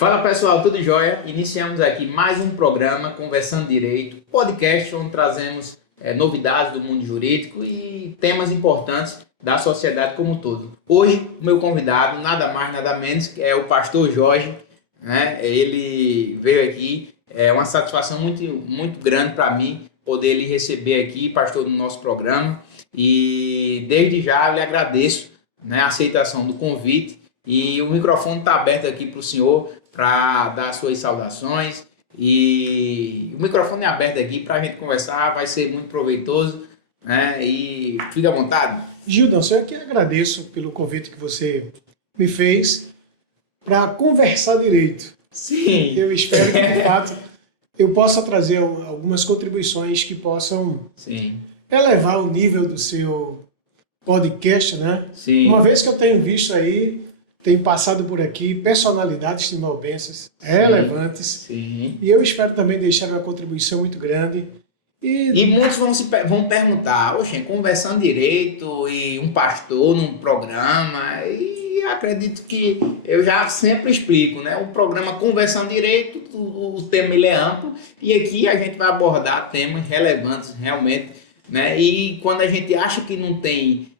Fala pessoal, tudo jóia? Iniciamos aqui mais um programa Conversando Direito, podcast onde trazemos novidades do mundo jurídico e temas importantes da sociedade como um todo. Hoje, o meu convidado, nada mais, nada menos, é o pastor Jorge, né? Ele veio aqui, é uma satisfação muito grande para mim poder lhe receber aqui, pastor, no nosso programa, e desde já eu lhe agradeço, né, a aceitação do convite e o microfone está aberto aqui para o senhor para dar suas saudações, e o microfone é aberto aqui para a gente conversar, vai ser muito proveitoso, né? E fique à vontade. Gildan, eu que agradeço pelo convite que você me fez para conversar direito. Sim. Eu espero que, de fato, eu possa trazer algumas contribuições que possam elevar o nível do seu podcast, né? Sim. Uma vez que eu tenho visto aí, tem passado por aqui personalidades timaubenses relevantes. Sim. E eu espero também deixar uma contribuição muito grande. E muitos vão perguntar, oxe, conversando direito e um pastor num programa, e acredito que eu já sempre explico, né? O programa Conversando Direito, o tema ele é amplo, e aqui a gente vai abordar temas relevantes realmente, né? E quando a gente acha que não tem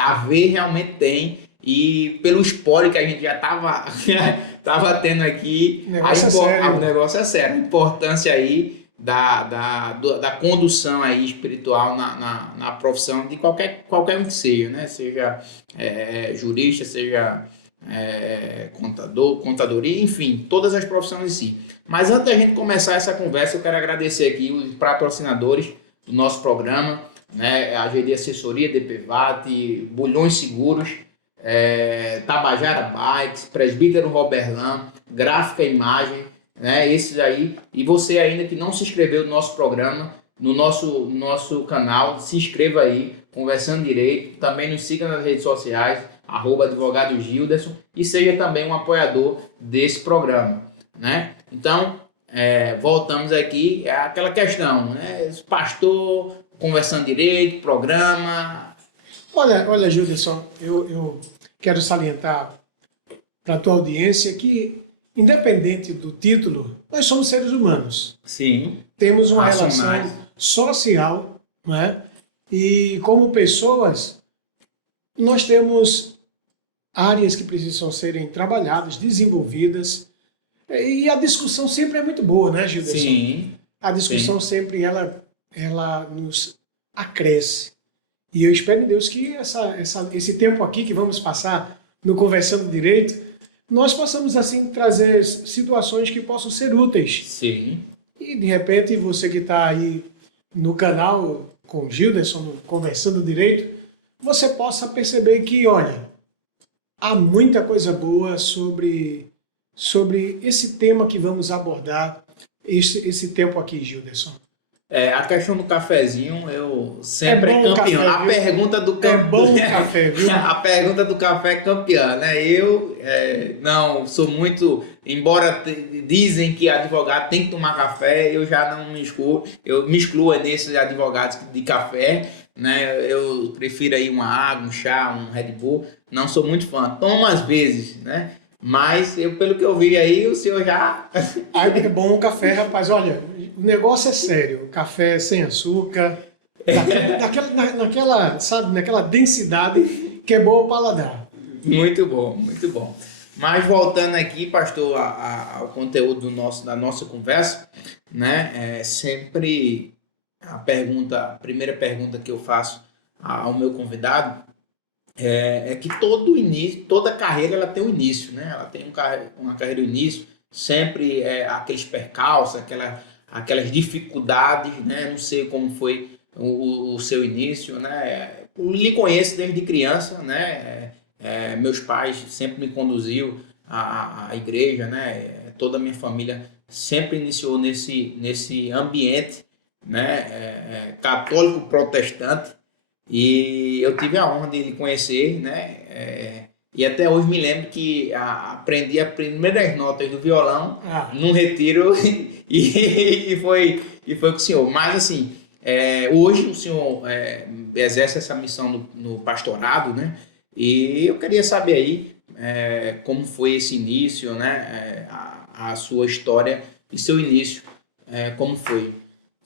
a ver, realmente tem. E pelo spoiler que a gente já tava tendo aqui, o negócio é sério. A importância aí da condução aí espiritual na profissão de qualquer um que seja, né? Seja jurista, seja contadoria, enfim, todas as profissões em si. Mas antes da gente começar essa conversa, eu quero agradecer aqui os patrocinadores do nosso programa, né? A GD Assessoria, DPVAT, Bulhões Seguros, Tabajara Bikes, Presbítero Roberlan, Gráfica Imagem, né? Esses aí. E você ainda que não se inscreveu no nosso programa, no nosso canal, se inscreva aí, Conversando Direito. Também nos siga nas redes sociais, @advogado Gilderson, e seja também um apoiador desse programa, né? Então, voltamos aqui àquela questão, né? Pastor, Conversando Direito, programa. Olha, Gilderson, eu quero salientar para a tua audiência que, independente do título, nós somos seres humanos. Sim. Temos uma relação social, né? E como pessoas, nós temos áreas que precisam serem trabalhadas, desenvolvidas, e a discussão sempre é muito boa, né, Gilderson? Sim. A discussão sempre ela nos acresce. E eu espero em Deus que esse tempo aqui que vamos passar no Conversando Direito, nós possamos assim trazer situações que possam ser úteis. Sim. E de repente você que está aí no canal com o Gilderson, Conversando Direito, você possa perceber que, olha, há muita coisa boa sobre esse tema que vamos abordar esse tempo aqui, Gilderson. A questão do cafezinho, eu sempre campeão. Café, a pergunta do café. É bom o café, viu? A pergunta do café é campeã, né? Eu não sou muito. Embora dizem que advogado tem que tomar café, eu já não me excluo. Eu me excluo nesses advogados de café, né? Eu prefiro aí uma água, um chá, um Red Bull. Não sou muito fã. Tomo às vezes, né? Mas pelo que eu vi aí, o senhor já. É bom o café, rapaz. Olha, o negócio é sério. Café sem açúcar, naquela densidade que é boa ao paladar. Muito bom, muito bom. Mas voltando aqui, pastor, ao conteúdo da nossa conversa, né? Sempre a primeira pergunta que eu faço ao meu convidado é que toda carreira ela tem um início, né? Ela tem uma carreira no início, sempre aqueles percalços, aquelas dificuldades, né? Não sei como foi o seu início, né? Eu lhe conheço desde criança, né? Meus pais sempre me conduziu à igreja, né? Toda a minha família sempre iniciou nesse ambiente, né? Católico protestante. E eu tive a honra de lhe conhecer, né? E até hoje me lembro que aprendi as primeiras notas do violão num retiro e foi com o senhor. Mas assim, hoje o senhor exerce essa missão no pastorado, né? E eu queria saber aí como foi esse início, né? A sua história e seu início, como foi?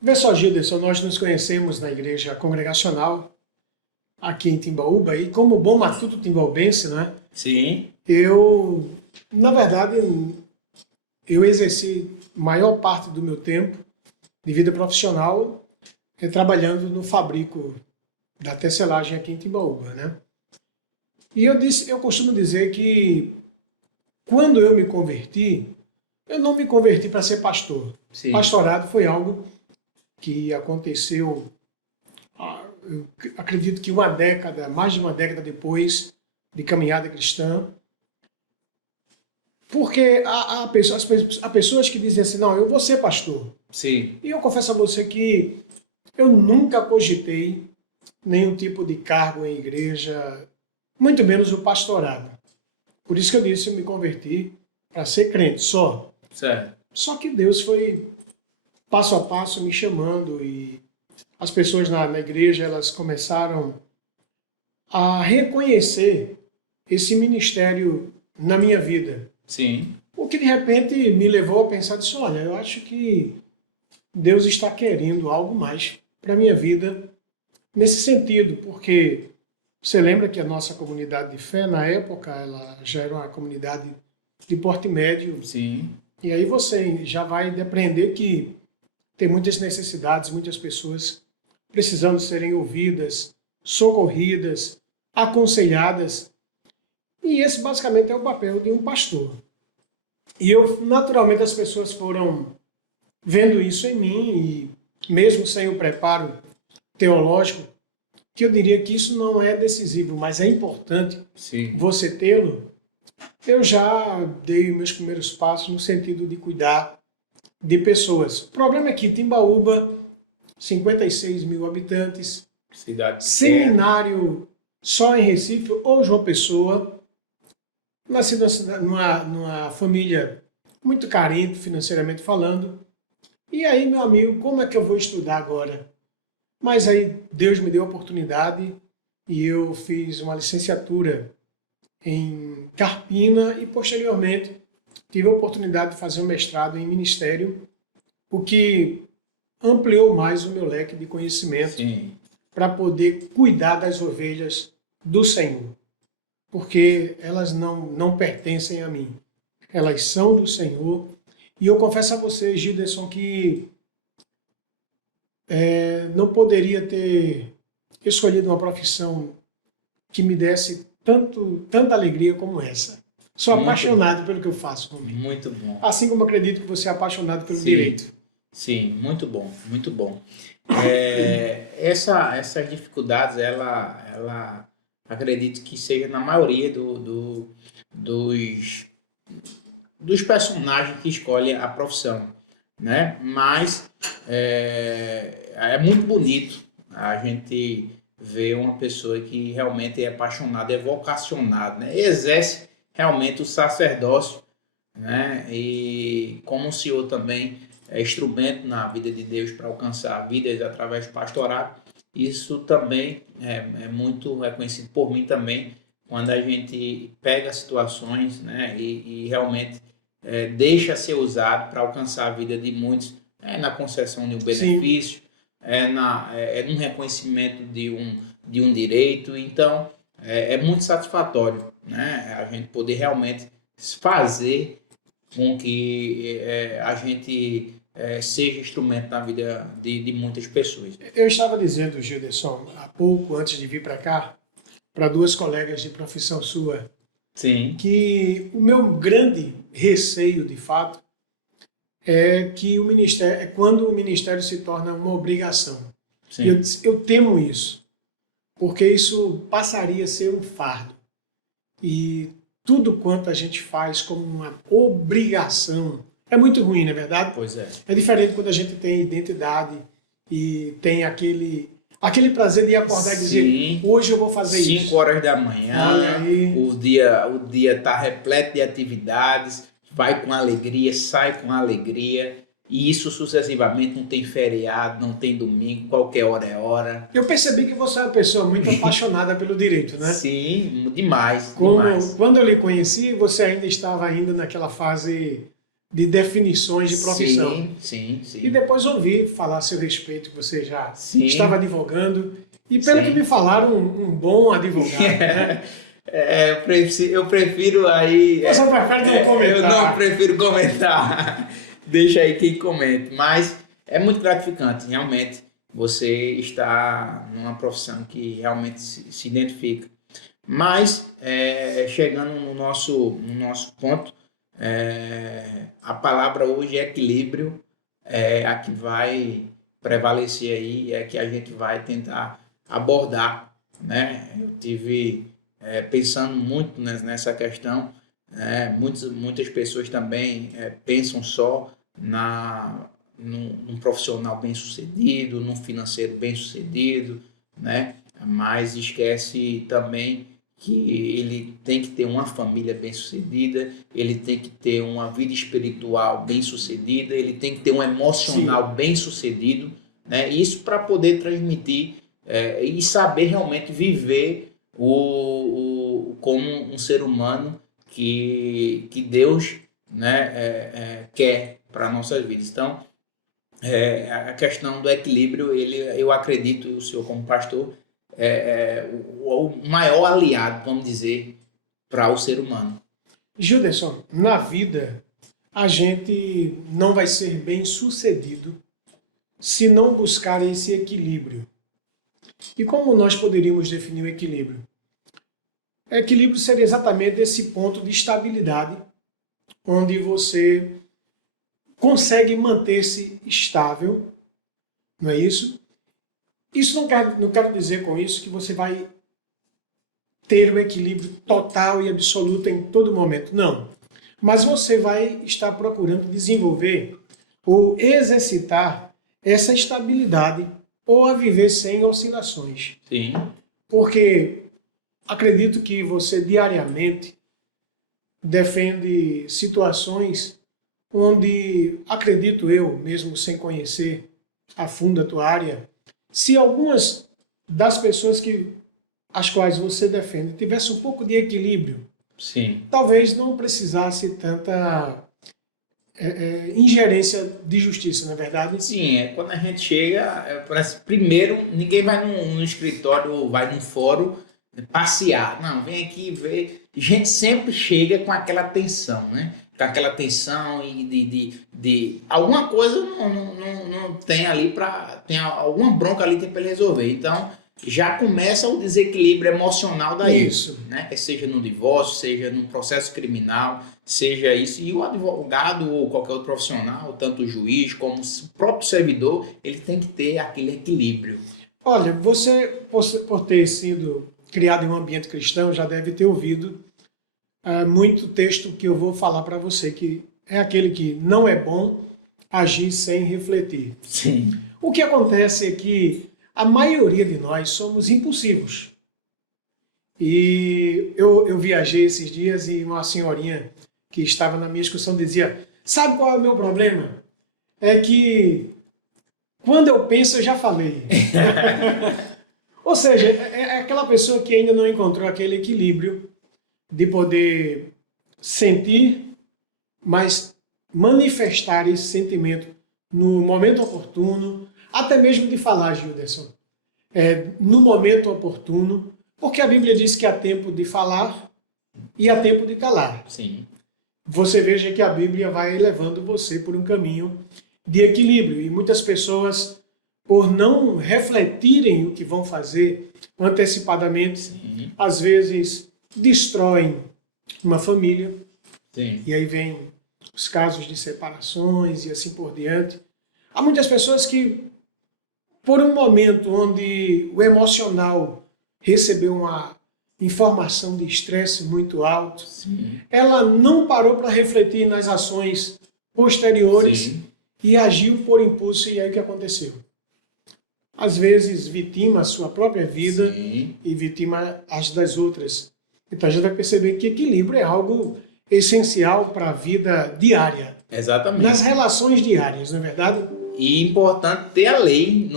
Vê só, Gilderson, nós nos conhecemos na igreja congregacional aqui em Timbaúba e como bom matuto timbaúbense, né? Sim, Eu, na verdade, eu exerci maior parte do meu tempo de vida profissional trabalhando no fabrico da tecelagem aqui em Timbaúba, né? E eu costumo dizer que quando eu me converti, eu não me converti para ser pastor. sim, Pastorado foi algo que aconteceu, eu acredito que uma década, mais de uma década depois de caminhada cristã, porque há pessoas que dizem assim, não, eu vou ser pastor. sim, E eu confesso a você que eu nunca cogitei nenhum tipo de cargo em igreja, muito menos o pastorado. Por isso que eu disse, eu me converti para ser crente só. certo. Só que Deus foi passo a passo me chamando e as pessoas na igreja elas começaram a reconhecer esse ministério na minha vida. Sim, O que de repente me levou a pensar disso, olha, eu acho que Deus está querendo algo mais para a minha vida nesse sentido, porque você lembra que a nossa comunidade de fé, na época, ela já era uma comunidade de porte médio, sim, e aí você já vai depreender que tem muitas necessidades, muitas pessoas precisando serem ouvidas, socorridas, aconselhadas, e esse basicamente é o papel de um pastor. E eu, naturalmente, as pessoas foram vendo isso em mim, e mesmo sem o preparo teológico, que eu diria que isso não é decisivo, mas é importante sim, você tê-lo, eu já dei meus primeiros passos no sentido de cuidar de pessoas. O problema é que Timbaúba, 56 mil habitantes, cidade pequena, seminário só em Recife ou João Pessoa, nascido numa família muito carente financeiramente falando. E aí, meu amigo, como é que eu vou estudar agora? Mas aí Deus me deu a oportunidade e eu fiz uma licenciatura em Carpina e posteriormente tive a oportunidade de fazer um mestrado em ministério, o que ampliou mais o meu leque de conhecimento sim, para poder cuidar das ovelhas do Senhor, porque elas não pertencem a mim, elas são do Senhor. E eu confesso a você, Gilderson, que não poderia ter escolhido uma profissão que me desse tanta alegria como essa. Sou muito bom, apaixonado pelo que eu faço, homem. muito bom. Assim como acredito que você é apaixonado pelo Sim, direito. sim, muito bom, muito bom. Essas dificuldades, ela acredito que seja na maioria dos, dos personagens que escolhem a profissão, né? Mas é muito bonito a gente ver uma pessoa que realmente é apaixonada, é vocacionada, né? Exerce realmente o sacerdócio, né? E como o senhor também é instrumento na vida de Deus para alcançar vidas através do pastorado, isso também é muito reconhecido por mim também, quando a gente pega situações, né? E realmente deixa ser usado para alcançar a vida de muitos, na concessão de um Sim, benefício, num reconhecimento de um direito. Então, é muito satisfatório, né? A gente poder realmente fazer com que a gente seja instrumento na vida de muitas pessoas. eu estava dizendo, Gilderson, há pouco, antes de vir para cá, para duas colegas de profissão sua, Sim, que o meu grande receio, de fato, é que o ministério, é quando o ministério se torna uma obrigação. E sim, eu temo isso, porque isso passaria a ser um fardo. E tudo quanto a gente faz como uma obrigação é muito ruim, não é verdade? pois é. É diferente quando a gente tem identidade e tem aquele prazer de acordar e dizer, Sim, hoje eu vou fazer 5 isso. horas da Olha manhã, aí, o dia está repleto de atividades, vai com alegria, sai com alegria. e isso sucessivamente, não tem feriado, não tem domingo, qualquer hora é hora. Eu percebi que você é uma pessoa muito apaixonada pelo direito, né? Sim, demais, Como, demais. quando eu lhe conheci, você ainda estava ainda naquela fase de definições de profissão. Sim, sim, E sim. depois ouvi falar a seu respeito, que você já Sim. estava advogando. E pelo Sim. que me falaram, um bom advogado, né? Eu prefiro aí. Você prefere não comentar? Eu não prefiro comentar. Deixa aí quem comente. Mas é muito gratificante, realmente. Você está numa profissão que realmente se identifica. Mas, chegando no nosso ponto, a palavra hoje é equilíbrio, é a que vai prevalecer aí, é que a gente vai tentar abordar, né? Eu tive pensando muito nessa questão, muitas pessoas também pensam só num profissional bem-sucedido, num financeiro bem-sucedido, né? Mas esquece também que ele tem que ter uma família bem-sucedida, ele tem que ter uma vida espiritual bem-sucedida, ele tem que ter um emocional bem-sucedido, né? Isso para poder transmitir e saber realmente viver como um ser humano que Deus, né, quer para nossas vidas. Então, a questão do equilíbrio, eu acredito, o senhor como pastor, o maior aliado, vamos dizer, para o ser humano. Gilderson, na vida, a gente não vai ser bem sucedido se não buscar esse equilíbrio. E como nós poderíamos definir o equilíbrio? O equilíbrio seria exatamente esse ponto de estabilidade, onde você consegue manter-se estável, não é isso? Isso não quero dizer com isso que você vai ter o equilíbrio total e absoluto em todo momento, não. Mas você vai estar procurando desenvolver ou exercitar essa estabilidade ou a viver sem oscilações. Sim. Porque acredito que você diariamente defende situações onde, acredito eu, mesmo sem conhecer a fundo a tua área, se algumas das pessoas as quais você defende tivesse um pouco de equilíbrio, Sim. talvez não precisasse tanta ingerência de justiça, não é verdade? Sim, quando a gente chega, parece, primeiro, ninguém vai num escritório ou vai num fórum passear. Não, vem aqui ver. A gente sempre chega com aquela tensão, né? Com aquela tensão e de alguma coisa não tem ali para. Tem alguma bronca ali para ele resolver. Então, já começa o desequilíbrio emocional daí. Isso. Né? Seja no divórcio, seja no processo criminal, seja isso. E o advogado ou qualquer outro profissional, tanto o juiz como o próprio servidor, ele tem que ter aquele equilíbrio. Olha, você, por ter sido criado em um ambiente cristão, já deve ter ouvido muito texto que eu vou falar para você, que é aquele que não é bom agir sem refletir. Sim. O que acontece é que a maioria de nós somos impulsivos. E eu viajei esses dias e uma senhorinha que estava na minha excursão dizia: sabe qual é o meu problema? É que quando eu penso, eu já falei. Ou seja, é aquela pessoa que ainda não encontrou aquele equilíbrio de poder sentir, mas manifestar esse sentimento no momento oportuno, até mesmo de falar, Gilderson, no momento oportuno, porque a Bíblia diz que há tempo de falar e há tempo de calar. Sim. Você veja que a Bíblia vai levando você por um caminho de equilíbrio. E muitas pessoas, por não refletirem o que vão fazer antecipadamente, Sim. às vezes destroem uma família. Sim. E aí vem os casos de separações e assim por diante. Há muitas pessoas que, por um momento onde o emocional recebeu uma informação de estresse muito alto, Sim. ela não parou para refletir nas ações posteriores. Sim. E agiu por impulso, e aí o que aconteceu? Às vezes vitima a sua própria vida. Sim. E vitima as das outras. Então a gente vai perceber que equilíbrio é algo essencial para a vida diária. Exatamente. nas relações diárias, não é verdade? E importante ter a lei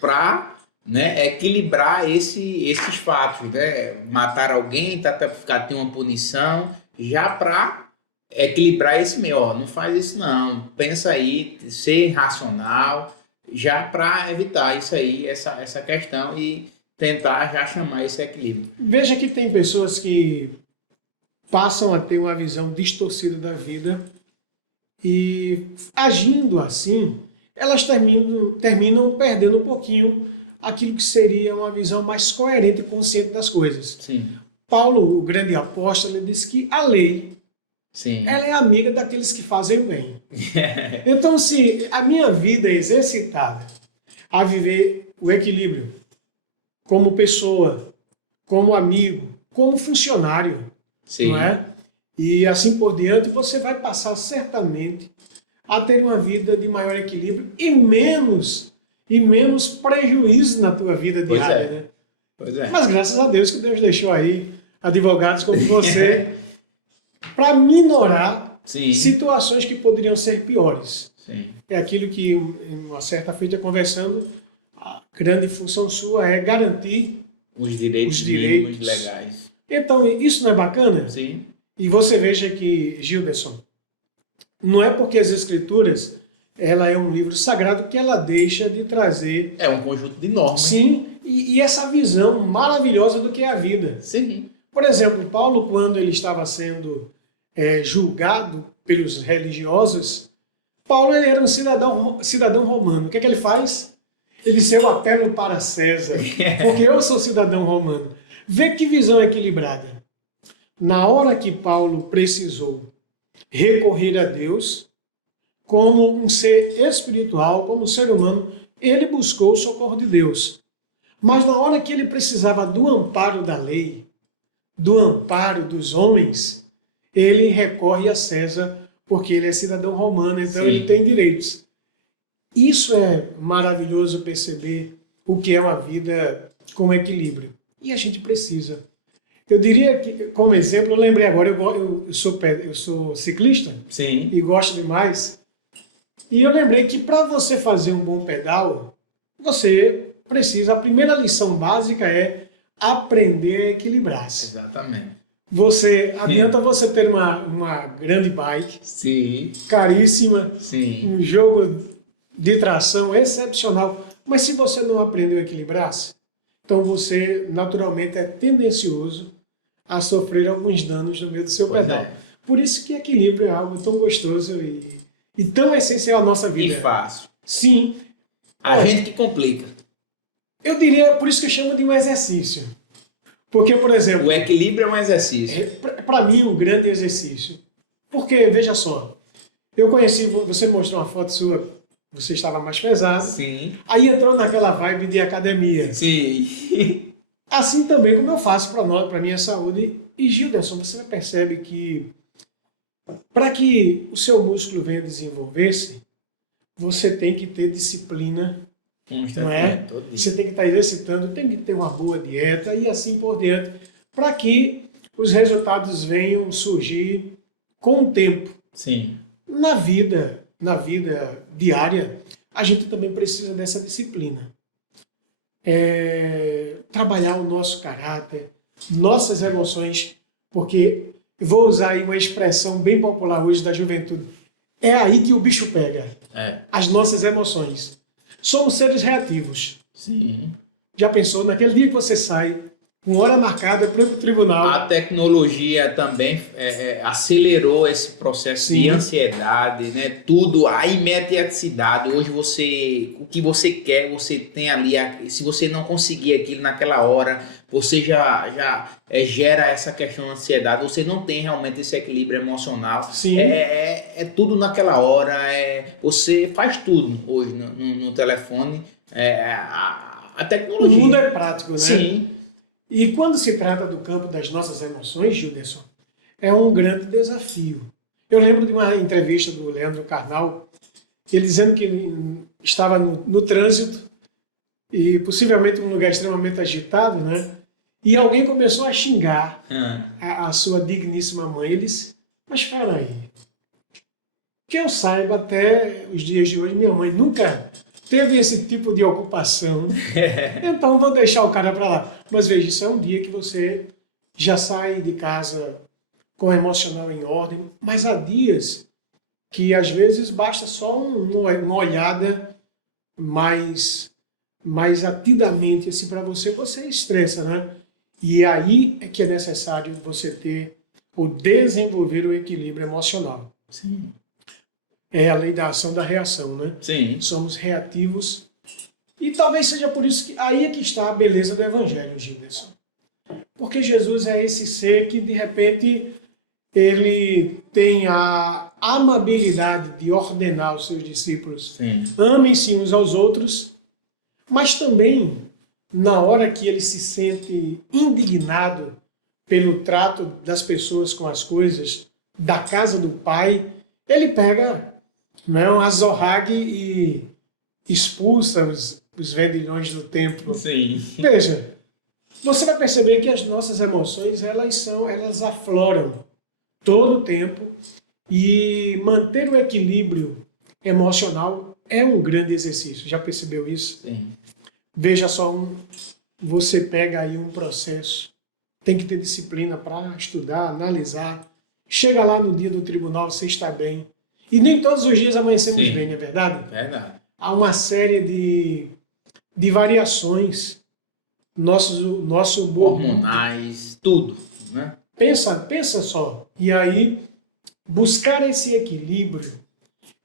para, né, equilibrar esses fatos, né? Matar alguém, ficar ter uma punição, já para equilibrar esse meio, ó, não faz isso não, pensa aí, ser racional, já para evitar isso aí, essa questão e tentar já chamar esse equilíbrio. Veja que tem pessoas que passam a ter uma visão distorcida da vida e agindo assim, elas terminam perdendo um pouquinho aquilo que seria uma visão mais coerente e consciente das coisas. Sim. Paulo, o grande apóstolo, ele disse que a lei, Sim. ela é amiga daqueles que fazem o bem. Então, se a minha vida é exercitada a viver o equilíbrio como pessoa, como amigo, como funcionário, Sim. não é? E assim por diante, você vai passar certamente a ter uma vida de maior equilíbrio e menos prejuízo na tua vida Pois diária, é. né? Pois é. Mas graças a Deus que Deus deixou aí advogados como você para minorar Sim. situações que poderiam ser piores. Sim. É aquilo que, em uma certa feita, conversando, a grande função sua é garantir os direitos mínimos legais. Então, isso não é bacana? Sim. E você veja que, Gilderson, não é porque as Escrituras ela é um livro sagrado que ela deixa de trazer... É um conjunto de normas. Sim, e essa visão maravilhosa do que é a vida. Sim. Por exemplo, Paulo, quando ele estava sendo julgado pelos religiosos, Paulo ele era um cidadão romano. O que é que ele faz? Ele disse, eu apelo para César, porque eu sou cidadão romano. Vê que visão equilibrada. Na hora que Paulo precisou recorrer a Deus, como um ser espiritual, como um ser humano, ele buscou o socorro de Deus. Mas na hora que ele precisava do amparo da lei, do amparo dos homens, ele recorre a César, porque ele é cidadão romano, então Sim. ele tem direitos. Isso é maravilhoso perceber o que é uma vida com equilíbrio. E a gente precisa. Eu diria que, como exemplo, eu lembrei agora, eu sou ciclista. Sim. E gosto demais. E eu lembrei que para você fazer um bom pedal, você precisa, a primeira lição básica é aprender a equilibrar-se. Exatamente. Adianta você ter uma grande bike, Sim. caríssima, Sim. um jogo de tração excepcional, mas se você não aprendeu a equilibrar-se, então você naturalmente é tendencioso a sofrer alguns danos no meio do seu pedal. É. Por isso que equilíbrio é algo tão gostoso e tão essencial à nossa vida. E fácil. Sim. A gente que complica. Eu diria, por isso que eu chamo de um exercício. Porque, por exemplo... O equilíbrio é um exercício. Para mim, um grande exercício. Porque, veja só, eu conheci, você mostrou uma foto sua, você estava mais pesado. Sim. Aí entrou naquela vibe de academia. Sim. Assim também como eu faço para a minha saúde. E, Gilderson, você percebe que para que o seu músculo venha desenvolver-se, você tem que ter disciplina, não é? Você tem que estar exercitando, tem que ter uma boa dieta e assim por diante, para que os resultados venham surgir com o tempo. Sim. Na vida diária, a gente também precisa dessa disciplina. Trabalhar o nosso caráter, nossas emoções, porque vou usar aí uma expressão bem popular hoje da juventude. É aí que o bicho pega. As nossas emoções. Somos seres reativos. Sim. Já pensou, naquele dia que você sai, com hora marcada para ir para o tribunal... A tecnologia também acelerou esse processo Sim. de ansiedade, né? Tudo, a imediaticidade. Hoje o que você quer, você tem ali. Se você não conseguir aquilo naquela hora, você já gera essa questão de ansiedade. Você não tem realmente esse equilíbrio emocional. Sim. É tudo naquela hora. Você faz tudo hoje no telefone. A tecnologia. O mundo é prático, né? Sim. E quando se trata do campo das nossas emoções, Gilderson, é um grande desafio. Eu lembro de uma entrevista do Leandro Carnal, ele dizendo que estava no trânsito e possivelmente num lugar extremamente agitado, né? E alguém começou a xingar a sua digníssima mãe. Ele disse, mas espera aí, Que eu saiba, até os dias de hoje, minha mãe nunca teve esse tipo de ocupação. Então vou deixar o cara para lá. Mas veja, isso é um dia que você já sai de casa com o emocional em ordem, mas há dias que às vezes basta só uma olhada mais atidamente assim para você, você estressa, né? E aí é que é necessário você ter ou desenvolver o equilíbrio emocional. Sim. É a lei da ação da reação, né? Sim. Somos reativos. E talvez seja por isso que aí é que está a beleza do Evangelho, Gilderson. Porque Jesus é esse ser que, de repente, ele tem a amabilidade de ordenar aos seus discípulos. Sim. Amem-se uns aos outros, mas também, na hora que ele se sente indignado pelo trato das pessoas com as coisas da casa do Pai, ele pega, né, um azorrague e expulsa os vendilhões do templo. Sim. Veja, você vai perceber que as nossas emoções, elas afloram todo o tempo, e manter o equilíbrio emocional é um grande exercício. Já percebeu isso? Sim. Veja só, você pega aí um processo, tem que ter disciplina para estudar, analisar. Chega lá no dia do tribunal, você está bem. E nem todos os dias amanhecemos Sim. bem, não é verdade? Verdade. Há uma série de variações. Nosso Hormonais, tudo, né? Pensa só. E aí, buscar esse equilíbrio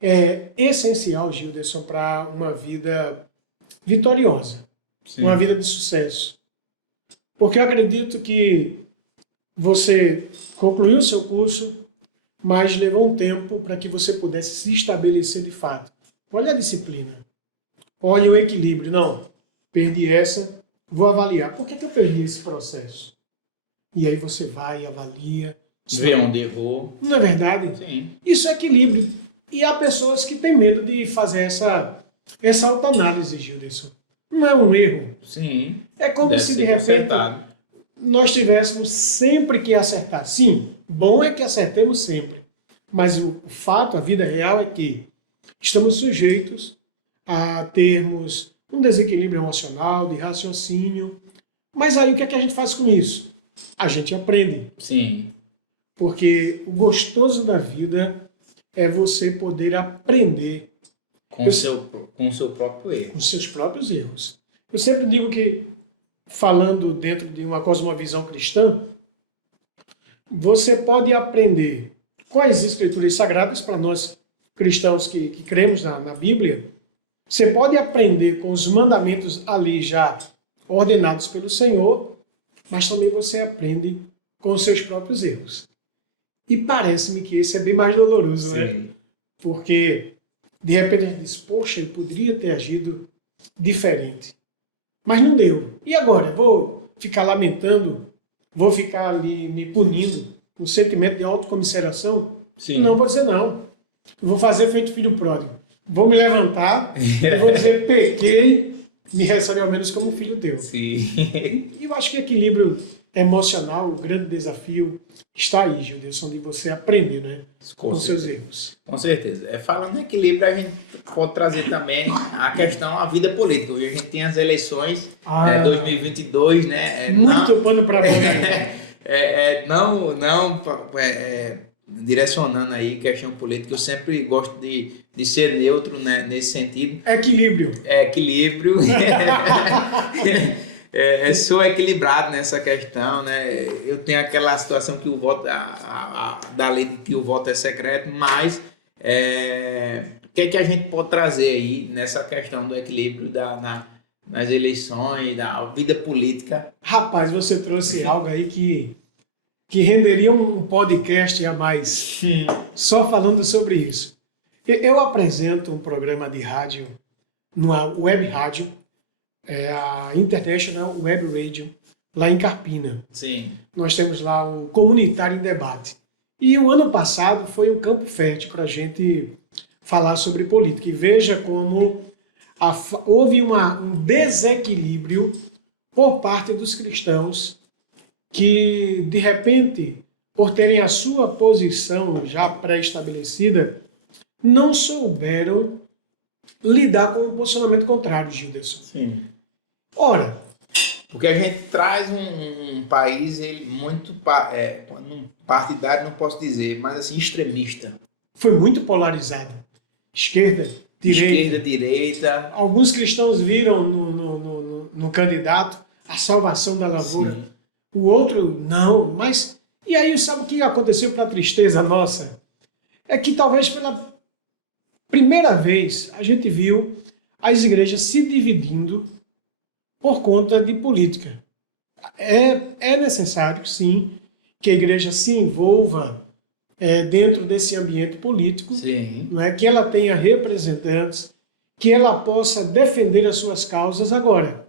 é essencial, Gilderson, para uma vida vitoriosa, Sim. uma vida de sucesso. Porque eu acredito que você concluiu o seu curso, mas levou um tempo para que você pudesse se estabelecer de fato. Olha a disciplina, olha o equilíbrio. Não, perdi essa, vou avaliar. Por que eu perdi esse processo? E aí você vai e avalia. Vê onde errou. Não é verdade? Sim. Isso é equilíbrio. E há pessoas que têm medo de fazer essa autoanálise, Gilderson. Não é um erro. Sim. É como Deve se de ser repente acertado. nós tivéssemos sempre que acertar. Sim, bom é que acertemos sempre. Mas o fato, a vida real é que estamos sujeitos a termos um desequilíbrio emocional, de raciocínio. Mas aí o que é que a gente faz com isso? A gente aprende. Sim. Porque o gostoso da vida é você poder aprender Com o seu próprio erro. com seus próprios erros. Eu sempre digo que, falando dentro de uma cosmovisão cristã, você pode aprender com as escrituras sagradas, para nós cristãos que cremos na Bíblia, você pode aprender com os mandamentos ali já ordenados pelo Senhor, mas também você aprende com os seus próprios erros. E parece-me que esse é bem mais doloroso, Sim. né? Porque, de repente, a gente diz, poxa, ele poderia ter agido diferente. Mas não deu. E agora? Vou ficar lamentando? Vou ficar ali me punindo? Um sentimento de autocomiseração? Sim. Não, vou dizer não. Vou fazer feito filho pródigo. Vou me levantar e vou dizer, pequei, me recebe ao menos como um filho teu. Sim. E eu acho que equilíbrio emocional, o grande desafio está aí, Gilderson, de você aprender, né? Com seus erros. Com certeza. Falando em equilíbrio, a gente pode trazer também a questão, a vida política. Hoje a gente tem as eleições 2022, né? Muito pano para bola. Direcionando aí questão política, eu sempre gosto de ser neutro, né, nesse sentido. Equilíbrio. Equilíbrio. Sou equilibrado nessa questão, né? Eu tenho aquela situação que o voto da lei de que o voto é secreto, mas o que é que a gente pode trazer aí nessa questão do equilíbrio nas eleições, da vida política? Rapaz, você trouxe algo aí que renderia um podcast a mais, só falando sobre isso. Eu apresento um programa de rádio, numa web rádio, a International Web Radio, lá em Carpina. Sim. Nós temos lá o Comunitário em Debate. E o ano passado foi um campo fértil para a gente falar sobre política. E veja como houve um desequilíbrio por parte dos cristãos que, de repente, por terem a sua posição já pré-estabelecida, não souberam lidar com o posicionamento contrário, Gilderson. Sim. Ora, porque a gente traz um país muito partidário, não posso dizer, mas assim, extremista. foi muito polarizado. Esquerda, direita. Esquerda, direita. Alguns cristãos viram no candidato a salvação da lavoura. Sim. O outro, não. Mas, e aí, sabe o que aconteceu para a tristeza nossa? É que talvez pela primeira vez a gente viu as igrejas se dividindo por conta de política. É necessário, sim, que a igreja se envolva dentro desse ambiente político, Sim. não é? Que ela tenha representantes, que ela possa defender as suas causas. Agora,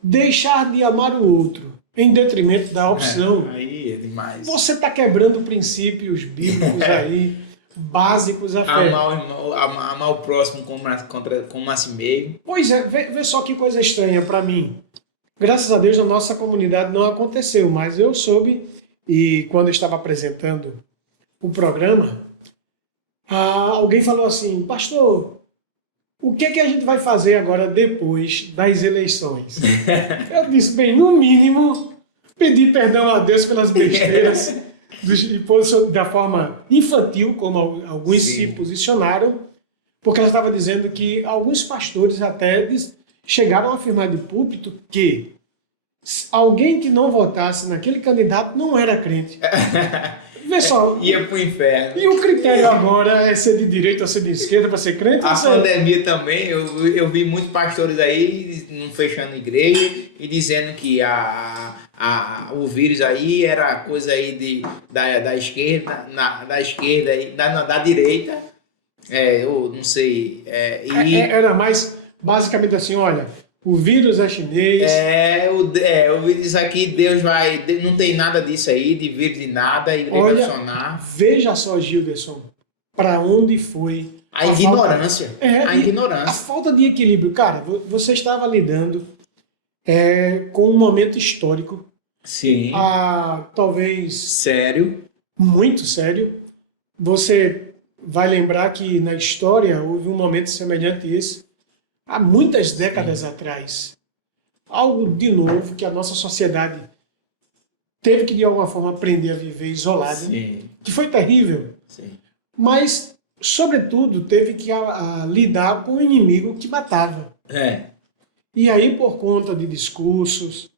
deixar de amar o outro em detrimento da opção, aí é demais. você está quebrando princípios bíblicos aí, básicos à fé. Amar o próximo como a si mesmo. Pois é, vê só que coisa estranha para mim. Graças a Deus, na nossa comunidade não aconteceu, mas eu soube, e quando eu estava apresentando o programa, alguém falou assim, pastor, o que a gente vai fazer agora depois das eleições? Eu disse, bem, no mínimo, pedir perdão a Deus pelas besteiras da forma infantil, como alguns se posicionaram, porque ela estava dizendo que alguns pastores até chegaram a afirmar de púlpito que alguém que não votasse naquele candidato não era crente. Vê só. Ia pro inferno. E o critério agora é ser de direita ou ser de esquerda para ser crente? A pandemia também, eu vi muitos pastores aí não fechando igreja e dizendo que o vírus aí era coisa aí da esquerda, da esquerda e da direita. Eu não sei. Era mais basicamente assim, olha, o vírus é chinês. O vírus aqui, Deus vai. Não tem nada disso aí, de vírus de nada, a igreja vai funcionar. Veja só, Gilderson, para onde foi a ignorância. A ignorância. A falta de equilíbrio. Cara, você estava lidando com um momento histórico. Sim. Talvez. Sério. Muito sério. Você vai lembrar que na história houve um momento semelhante a esse há muitas décadas atrás. Algo de novo que a nossa sociedade teve que de alguma forma aprender a viver isolada. Sim. Que foi terrível. Sim. Mas, sobretudo, teve que lidar com o inimigo que matava. E aí, por conta de discursos,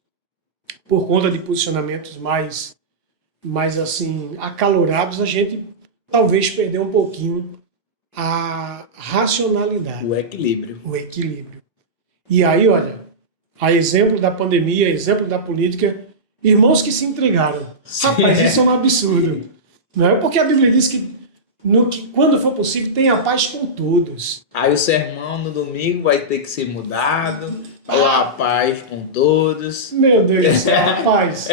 por conta de posicionamentos mais assim, acalorados, a gente talvez perdeu um pouquinho a racionalidade. O equilíbrio. E aí, olha, a exemplo da pandemia, a exemplo da política, irmãos que se entregaram. Rapaz, isso é um absurdo. Não é? Porque a Bíblia diz que quando for possível, tenha paz com todos. Aí o sermão no domingo vai ter que ser mudado. A paz com todos. Meu Deus do céu, rapaz.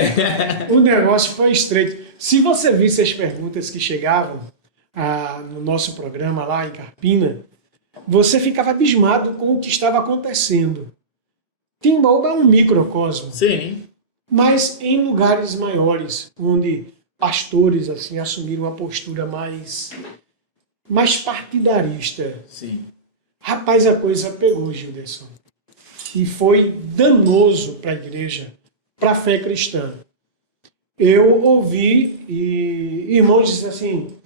O negócio foi estreito. Se você visse as perguntas que chegavam no nosso programa lá em Carpina, você ficava abismado com o que estava acontecendo. Timbaúba é um microcosmo. Sim. Mas em lugares maiores, onde pastores assim assumiram uma postura mais partidarista. Sim. Rapaz, a coisa pegou, Gilderson. E foi danoso para a igreja, para a fé cristã. Eu ouvi irmãos dizendo assim,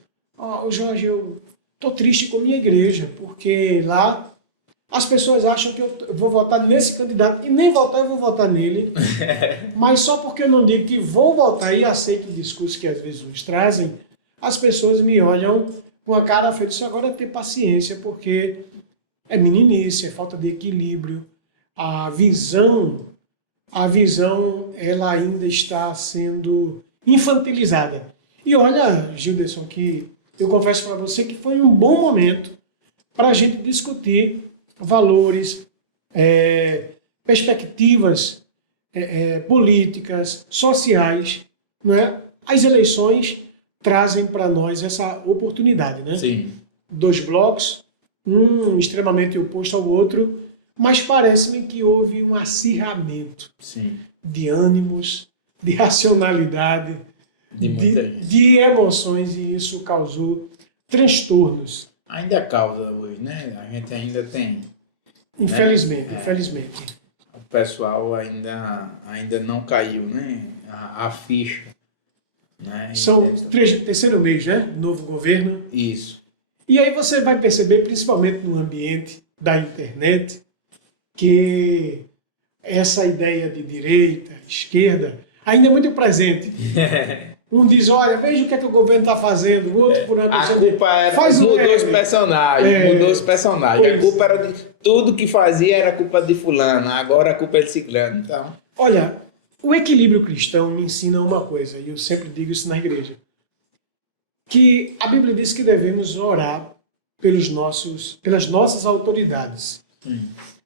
Jorge, eu estou triste com a minha igreja, porque lá as pessoas acham que eu vou votar nesse candidato, e nem votar eu vou votar nele, mas só porque eu não digo que vou votar e aceito o discurso que às vezes uns trazem, as pessoas me olham com a cara feita. Isso agora é ter paciência, porque é meninice, é falta de equilíbrio. A visão ela ainda está sendo infantilizada. E olha, Gilderson, que eu confesso para você que foi um bom momento para a gente discutir valores, perspectivas políticas, sociais. Não é? As eleições trazem para nós essa oportunidade. Né? Sim. 2 blocos, um extremamente oposto ao outro, mas parece-me que houve um acirramento. Sim. De ânimos, de racionalidade, de emoções, e isso causou transtornos. Ainda causa hoje, né? A gente ainda tem. Infelizmente, Né? infelizmente. O pessoal ainda não caiu, né? A ficha. Né? São terceiro mês, né? Novo governo. Isso. E aí você vai perceber, principalmente no ambiente da internet, que essa ideia de direita, esquerda, ainda é muito presente. Um diz, olha, veja o que é que o governo está fazendo, o outro por uma A questão culpa era. faz um Mudou os M. personagens. Mudou os personagens. Pois. A culpa era de. Tudo que fazia era culpa de fulano. Agora a culpa é de ciclano. Então. Olha, o equilíbrio cristão me ensina uma coisa, e eu sempre digo isso na igreja, que a Bíblia diz que devemos orar pelas nossas autoridades,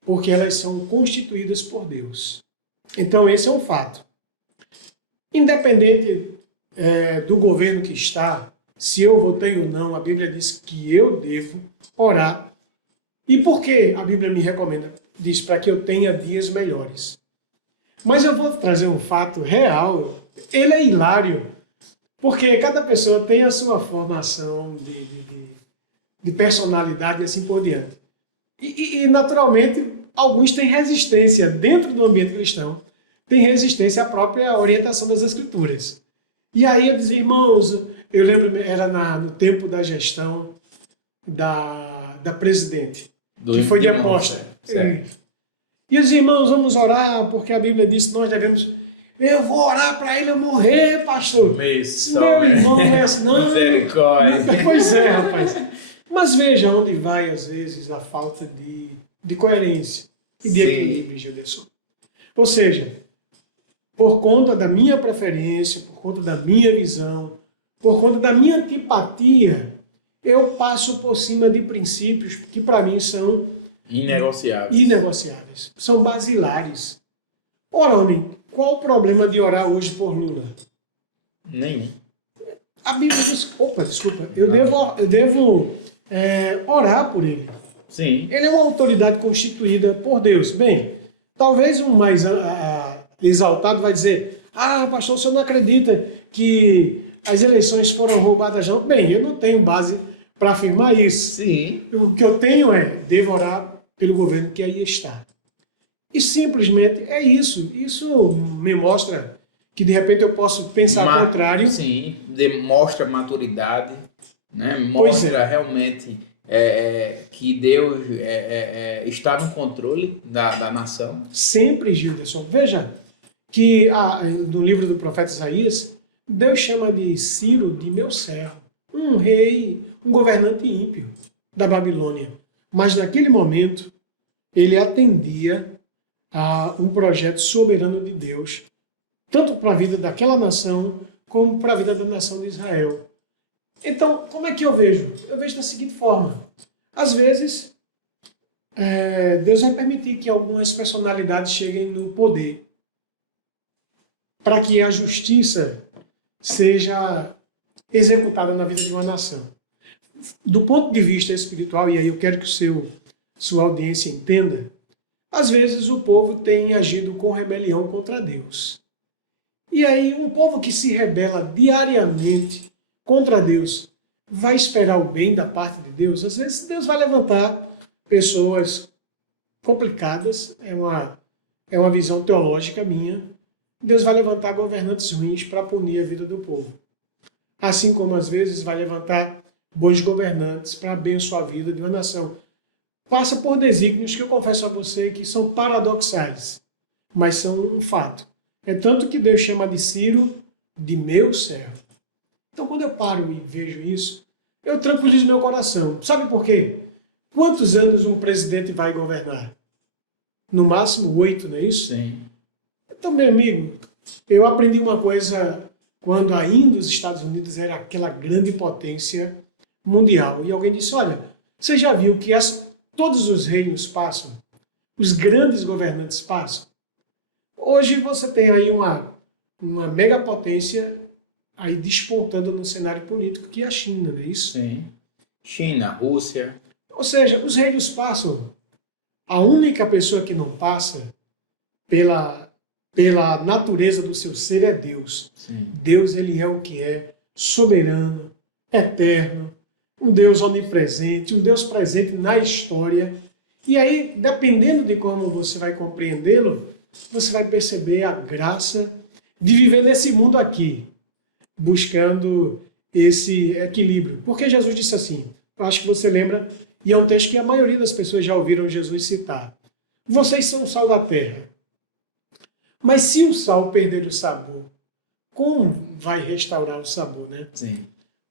porque elas são constituídas por Deus. Então esse é um fato. Independente do governo que está, se eu votei ou não, a Bíblia diz que eu devo orar. E por que a Bíblia me recomenda? Diz para que eu tenha dias melhores. Mas eu vou trazer um fato real. Ele é hilário, porque cada pessoa tem a sua formação de personalidade e assim por diante. E, naturalmente, alguns têm resistência dentro do ambiente cristão, têm resistência à própria orientação das Escrituras. E aí eu dizia, irmãos, eu lembro, era no tempo da gestão da presidente, que foi deposta. E os irmãos, vamos orar, porque a Bíblia diz que nós devemos... Eu vou orar para ele morrer, pastor. Meu irmão, não é assim, não. Misericórdia. Pois é, rapaz. Mas veja onde vai, às vezes, a falta de coerência e de equilíbrio, Gilderson. Ou seja, por conta da minha preferência, por conta da minha visão, por conta da minha antipatia, eu passo por cima de princípios que para mim são inegociáveis. São basilares. Ora, homem, qual o problema de orar hoje por Lula? Nenhum. A Bíblia diz... Opa, desculpa. Eu devo orar por ele. Sim. Ele é uma autoridade constituída por Deus. Bem, talvez um mais exaltado vai dizer, pastor, o senhor não acredita que as eleições foram roubadas não? Bem, eu não tenho base para afirmar isso. Sim. O que eu tenho devo orar pelo governo que aí está. E simplesmente é isso. Isso me mostra que de repente eu posso pensar ao contrário. Sim, demonstra maturidade, né? Mostra realmente que Deus está no controle da nação. Sempre, Gilderson. Veja que no livro do profeta Isaías, Deus chama de Ciro de meu servo, um rei, um governante ímpio da Babilônia. Mas naquele momento, ele atendia a um projeto soberano de Deus, tanto para a vida daquela nação, como para a vida da nação de Israel. Então, como é que eu vejo? Eu vejo da seguinte forma. Às vezes, Deus vai permitir que algumas personalidades cheguem no poder, para que a justiça seja executada na vida de uma nação. Do ponto de vista espiritual, e aí eu quero que sua audiência entenda, às vezes o povo tem agido com rebelião contra Deus. E aí um povo que se rebela diariamente contra Deus vai esperar o bem da parte de Deus? Às vezes Deus vai levantar pessoas complicadas, é uma visão teológica minha. Deus vai levantar governantes ruins para punir a vida do povo. Assim como às vezes vai levantar bons governantes para abençoar a vida de uma nação. Passa por desígnios que eu confesso a você que são paradoxais, mas são um fato. É tanto que Deus chama de Ciro de meu servo. Então quando eu paro e vejo isso, eu tranquilizo meu coração. Sabe por quê? Quantos anos um presidente vai governar? No máximo 8, não é isso? Sim. Então, meu amigo, eu aprendi uma coisa quando ainda os Estados Unidos era aquela grande potência mundial. E alguém disse, olha, você já viu que todos os reinos passam? Os grandes governantes passam? Hoje você tem aí uma megapotência aí despontando no cenário político, que é a China, não é isso? Sim. China, Rússia. Ou seja, os reinos passam. A única pessoa que não passa pela natureza do seu ser é Deus. Sim. Deus, ele é o que é, soberano, eterno, um Deus onipresente, um Deus presente na história. E aí, dependendo de como você vai compreendê-lo, você vai perceber a graça de viver nesse mundo aqui, buscando esse equilíbrio. Porque Jesus disse assim, eu acho que você lembra, e é um texto que a maioria das pessoas já ouviram Jesus citar. Vocês são o sal da terra. Mas se o sal perder o sabor, como vai restaurar o sabor, né? Sim.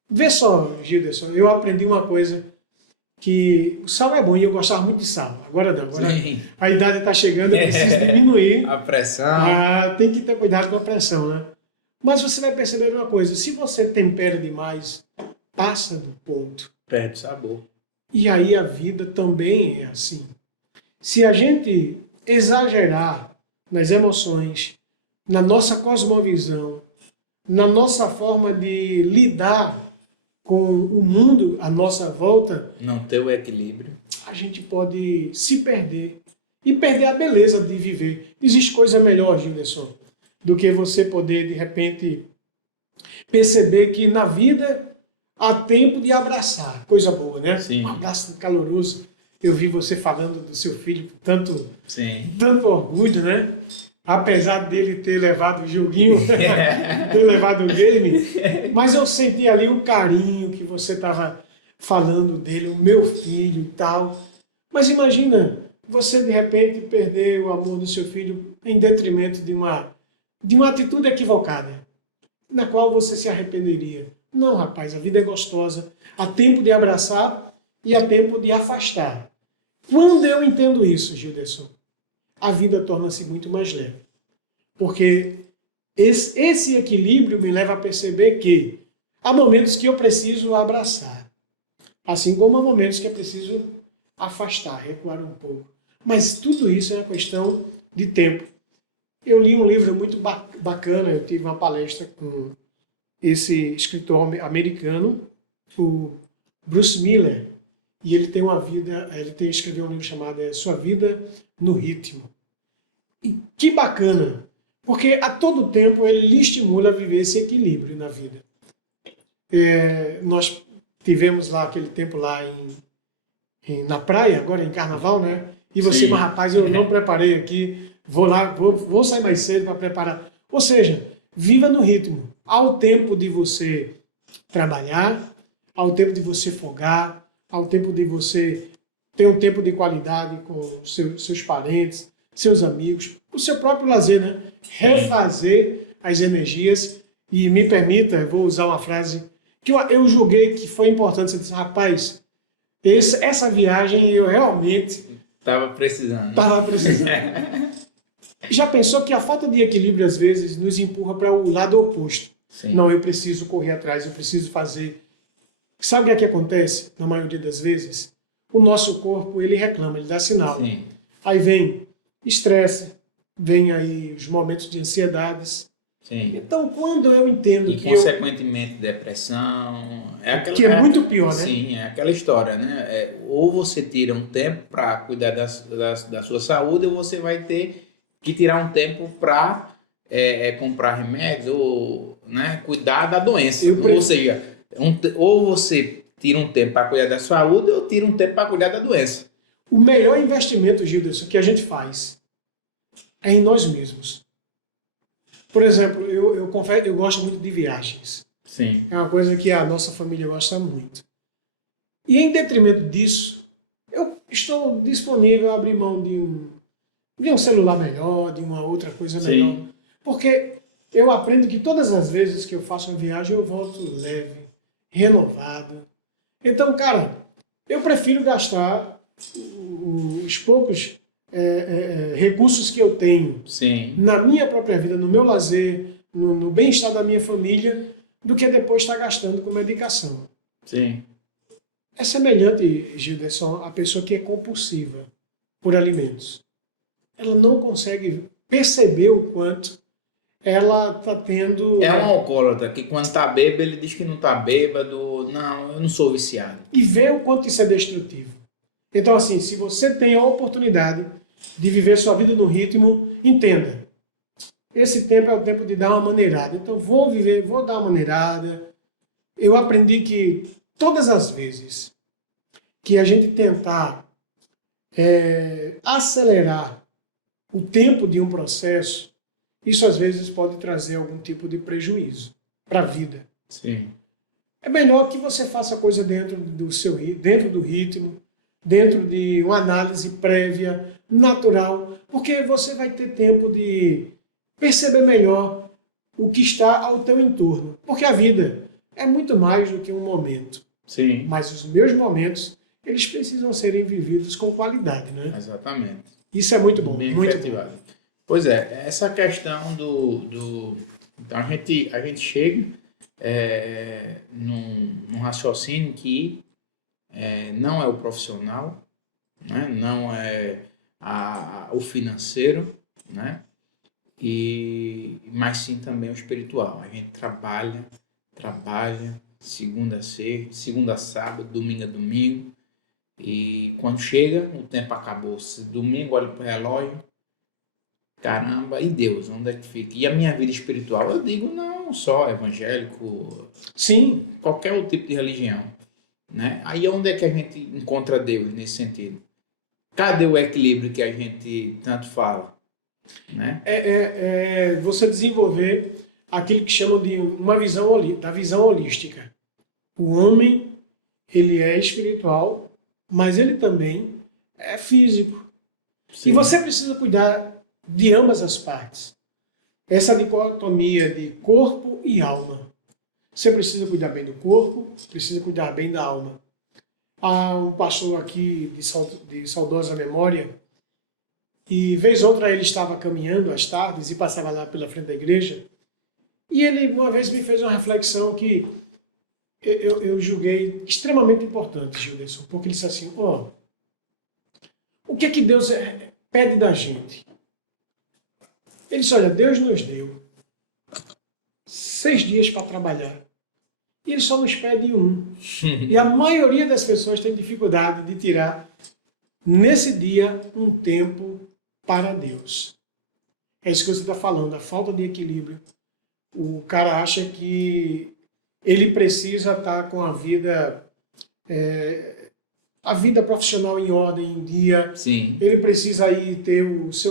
Vê só, Gilderson, eu aprendi uma coisa, que o sal é bom e eu gostava muito de sal. Agora não, agora Sim. a idade está chegando, eu preciso diminuir. A pressão. Tem que ter cuidado com a pressão, né? Mas você vai perceber uma coisa, se você tempera demais, passa do ponto. Perde sabor. E aí a vida também é assim. Se a gente exagerar nas emoções, na nossa cosmovisão, na nossa forma de lidar com o mundo à nossa volta, Não ter o equilíbrio. a gente pode se perder e perder a beleza de viver. Existe coisa melhor, Gilderson, do que você poder, de repente, perceber que na vida há tempo de abraçar. Coisa boa, né? Sim. Um abraço caloroso. Eu vi você falando do seu filho com Sim. tanto orgulho, né? Apesar dele ter levado o joguinho, ter levado o game, mas eu senti ali o carinho que você estava falando dele, o meu filho e tal. Mas imagina, você de repente perder o amor do seu filho em detrimento de uma atitude equivocada, na qual você se arrependeria. Não, rapaz, a vida é gostosa. Há tempo de abraçar e há tempo de afastar. Quando eu entendo isso, Gilderson, a vida torna-se muito mais leve. Porque esse equilíbrio me leva a perceber que há momentos que eu preciso abraçar, assim como há momentos que é preciso afastar, recuar um pouco. Mas tudo isso é uma questão de tempo. Eu li um livro muito bacana, eu tive uma palestra com esse escritor americano, o Bruce Miller, e ele tem escreveu um livro chamado Sua Vida no Ritmo. E que bacana, porque a todo tempo ele lhe estimula a viver esse equilíbrio na vida. Nós tivemos lá aquele tempo lá na praia, agora em Carnaval, né? E você, mas rapaz, eu não preparei aqui, vou lá, vou sair mais cedo para preparar. Ou seja, viva no ritmo. Há o tempo de você trabalhar, há o tempo de você folgar, há o tempo de você ter um tempo de qualidade com seus parentes, seus amigos, o seu próprio lazer, né? Refazer as energias. E me permita, eu vou usar uma frase que eu julguei que foi importante. Você disse, rapaz, essa viagem eu realmente Estava precisando. Já pensou que a falta de equilíbrio, às vezes, nos empurra para o lado oposto? Sim. Não, eu preciso correr atrás, eu preciso fazer. Sabe o que é que acontece, na maioria das vezes? O nosso corpo, ele reclama, ele dá sinal. Sim. Aí vem estresse, vem aí os momentos de ansiedades. Sim. Então, quando eu entendo E, que consequentemente, depressão. que é muito pior, né? Sim, é aquela história, né? Ou você tira um tempo para cuidar da sua saúde, ou você vai ter que tirar um tempo para comprar remédios ou, né, cuidar da doença. Ou seja, ou você tira um tempo para cuidar da saúde, ou tira um tempo para cuidar da doença. O melhor investimento, Gilderson, que a gente faz é em nós mesmos. Por exemplo, eu confesso, eu gosto muito de viagens. Sim. É uma coisa que a nossa família gosta muito. E em detrimento disso, eu estou disponível a abrir mão de um celular melhor, de uma outra coisa melhor. Sim. Porque eu aprendo que todas as vezes que eu faço uma viagem, eu volto leve, renovado. Então, cara, eu prefiro gastar os poucos recursos que eu tenho Sim. na minha própria vida, no meu lazer, no bem-estar da minha família, do que depois estar gastando com medicação. Sim. É semelhante, Gilderson, a pessoa que é compulsiva por alimentos. Ela não consegue perceber o quanto ela está tendo... É um alcoólatra que quando está bêbado, ele diz que não está bêbado. Não, eu não sou viciado. E vê o quanto isso é destrutivo. Então, assim, se você tem a oportunidade de viver sua vida no ritmo, entenda. Esse tempo é o tempo de dar uma maneirada. Então, vou dar uma maneirada. Eu aprendi que todas as vezes que a gente tentar acelerar o tempo de um processo, isso às vezes pode trazer algum tipo de prejuízo para a vida. Sim. É melhor que você faça a coisa dentro do ritmo, dentro de uma análise prévia, natural, porque você vai ter tempo de perceber melhor o que está ao teu entorno. Porque a vida é muito mais do que um momento. Sim. Mas os meus momentos, eles precisam serem vividos com qualidade, né? Exatamente. Isso é muito bom, Bem muito efetivado. Pois é, essa questão então a gente chega num raciocínio que não é o profissional, né? Não é o financeiro, né? Mas sim também o espiritual. A gente trabalha, segunda a sexta, segunda a sábado, domingo a domingo, e quando chega, o tempo acabou. Domingo, olha para o relógio, caramba, e Deus, onde é que fica? E a minha vida espiritual? Eu digo, não só evangélico, Sim, qualquer outro tipo de religião, né? Aí onde é que a gente encontra Deus nesse sentido? Cadê o equilíbrio que a gente tanto fala, né? você desenvolver aquilo que chamam de uma da visão holística. O homem, ele é espiritual, mas ele também é físico. Sim. E você precisa cuidar de ambas as partes. Essa dicotomia de corpo e alma. Você precisa cuidar bem do corpo, precisa cuidar bem da alma. Há um pastor aqui de saudosa memória, e vez ou outra ele estava caminhando às tardes e passava lá pela frente da igreja, e ele uma vez me fez uma reflexão que eu julguei extremamente importante, Gilderson, porque ele disse assim, o que é que Deus pede da gente? Ele disse, olha, Deus nos deu 6 dias para trabalhar. E ele só nos pede um. E a maioria das pessoas tem dificuldade de tirar, nesse dia, um tempo para Deus. É isso que você está falando, a falta de equilíbrio. O cara acha que ele precisa estar com a vida profissional em ordem, em dia. Sim. Ele precisa aí ter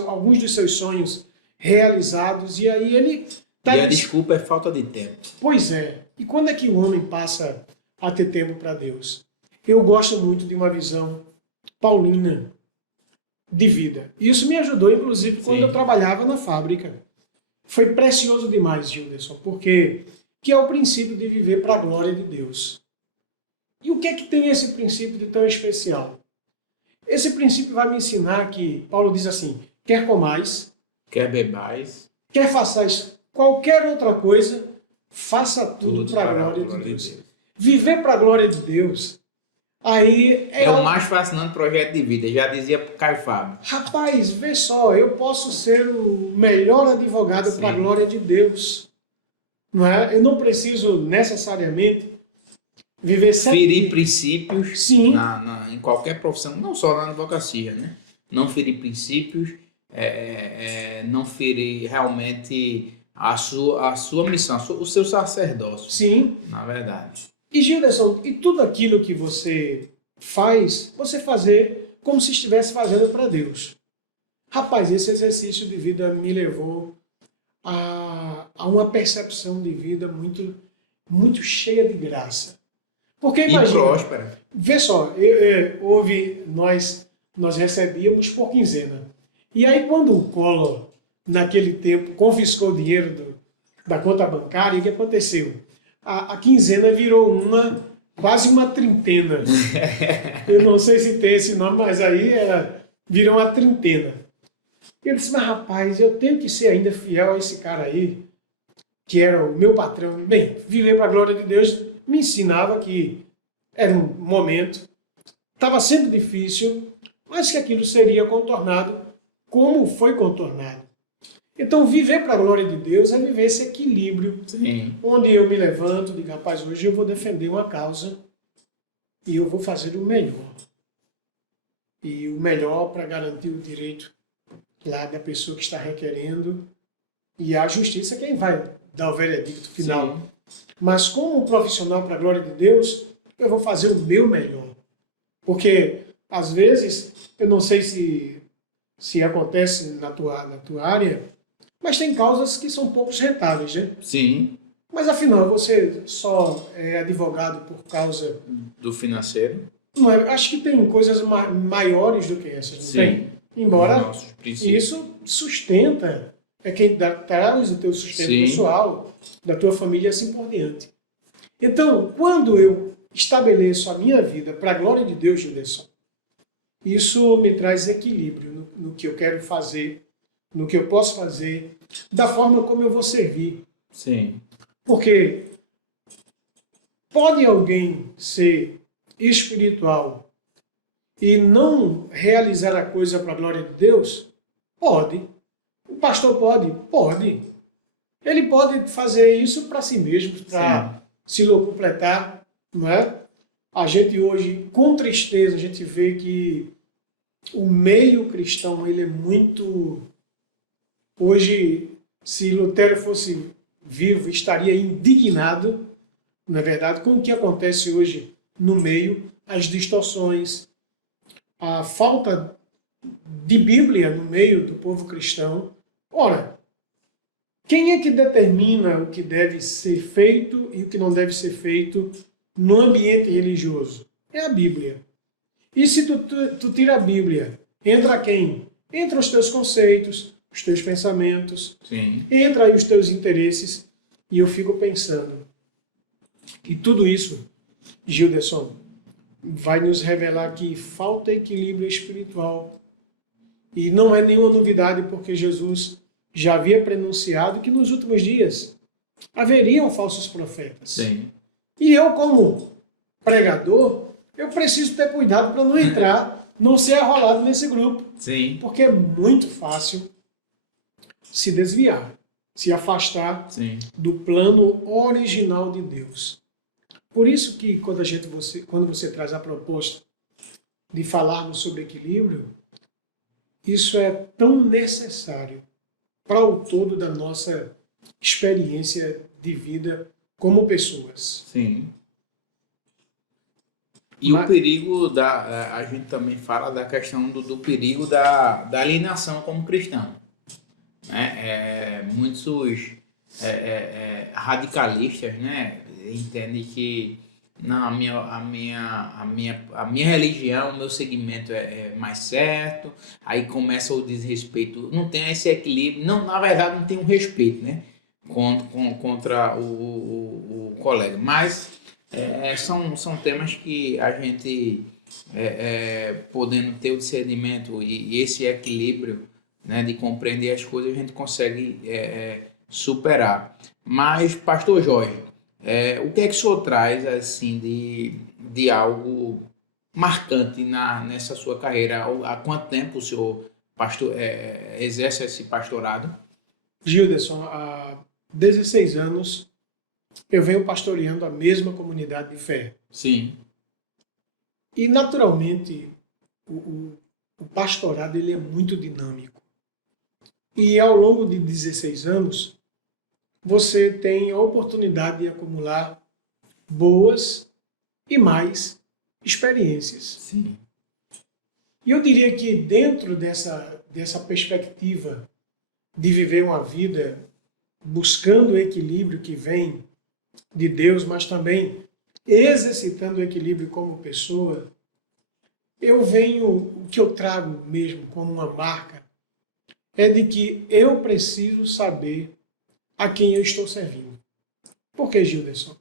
alguns dos seus sonhos realizados. E aí ele... E a desculpa é falta de tempo. Pois é. E quando é que o homem passa a ter tempo para Deus? Eu gosto muito de uma visão paulina de vida. Isso me ajudou, inclusive, quando eu trabalhava na fábrica. Foi precioso demais, Gilderson, porque que é o princípio de viver para a glória de Deus. E o que é que tem esse princípio de tão especial? Esse princípio vai me ensinar que, Paulo diz assim, quer comais, quer bebais, quer façais qualquer outra coisa, faça tudo para a glória de Deus. Viver para a glória de Deus, aí é o mais fascinante projeto de vida, já dizia Caio Fábio. Rapaz, vê só, eu posso ser o melhor advogado para a glória de Deus. Não é? Eu não preciso necessariamente viver ferir princípios. Sim. Em qualquer profissão, não só na advocacia, né? Não ferir princípios, não ferir realmente a sua missão, o seu sacerdócio. Sim. Na verdade. E Gilderson, e tudo aquilo que você faz, você fazer como se estivesse fazendo para Deus. Rapaz, esse exercício de vida me levou a uma percepção de vida muito, muito cheia de graça. Porque imagina, e próspera. Vê só, nós recebíamos por quinzena. E aí quando o Collor, naquele tempo, confiscou o dinheiro da conta bancária, o que aconteceu? A quinzena virou quase uma trintena. Eu não sei se tem esse nome, mas aí virou uma trintena. Eu disse, mas rapaz, eu tenho que ser ainda fiel a esse cara aí, que era o meu patrão. Bem, viver para a glória de Deus me ensinava que era um momento, estava sendo difícil, mas que aquilo seria contornado como foi contornado. Então, viver para a glória de Deus é viver esse equilíbrio, onde eu me levanto e digo, rapaz, hoje eu vou defender uma causa e eu vou fazer o melhor. E o melhor para garantir o direito lá da pessoa que está requerendo, e a justiça é quem vai dar o veredicto final. Sim. Mas como um profissional para a glória de Deus, eu vou fazer o meu melhor. Porque, às vezes, eu não sei se acontece na tua área, mas tem causas que são poucos rentáveis, né? Sim. Mas, afinal, você só é advogado por causa... Do financeiro. Não é, acho que tem coisas maiores do que essas, não Sim. tem? Embora Nossos princípios. isso sustenta, é quem traz o teu sustento Sim. pessoal, da tua família e assim por diante. Então, quando eu estabeleço a minha vida para a glória de Deus, Gilderson, isso me traz equilíbrio no que eu quero fazer, no que eu posso fazer, da forma como eu vou servir. Sim. Porque pode alguém ser espiritual e não realizar a coisa para a glória de Deus? Pode. O pastor pode? Pode. Ele pode fazer isso para si mesmo, para se completar, não é? A gente hoje, com tristeza, a gente vê que o meio cristão, ele é muito... Hoje, se Lutero fosse vivo, estaria indignado, na verdade, com o que acontece hoje no meio, as distorções, a falta de Bíblia no meio do povo cristão. Ora, quem é que determina o que deve ser feito e o que não deve ser feito no ambiente religioso? É a Bíblia. E se tu tira a Bíblia, entra quem? Entra os teus conceitos, os teus pensamentos, Sim. entra aí os teus interesses. E eu fico pensando que tudo isso, Gilderson, vai nos revelar que falta equilíbrio espiritual. E não é nenhuma novidade, porque Jesus já havia prenunciado que nos últimos dias haveriam falsos profetas. Sim. E eu, como pregador, eu preciso ter cuidado para não entrar, não ser arrolado nesse grupo. Sim. Porque é muito fácil se desviar, se afastar do plano original de Deus. Por isso que quando você traz a proposta de falarmos sobre equilíbrio, isso é tão necessário para o todo da nossa experiência de vida como pessoas. Sim. E o perigo a gente também fala da questão do perigo da alienação como cristão. Né? Muitos radicalistas, né, entendem que não, a minha religião, o meu segmento é mais certo, aí começa o desrespeito, não tem esse equilíbrio, não, na verdade não tem um respeito, né, contra o colega, mas são temas que a gente, podendo ter o discernimento e esse equilíbrio, né, de compreender as coisas, a gente consegue superar. Mas, pastor Jorge, o que é que o senhor traz assim de algo marcante nessa sua carreira? Há quanto tempo o senhor exerce esse pastorado? Gilderson, há 16 anos eu venho pastoreando a mesma comunidade de fé. Sim. E, naturalmente, o pastorado ele é muito dinâmico. E, ao longo de 16 anos, você tem a oportunidade de acumular boas e mais experiências. Sim. E eu diria que dentro dessa perspectiva de viver uma vida buscando o equilíbrio que vem de Deus, mas também exercitando o equilíbrio como pessoa, o que eu trago mesmo como uma marca é de que eu preciso saber a quem eu estou servindo. Por que, Gilderson?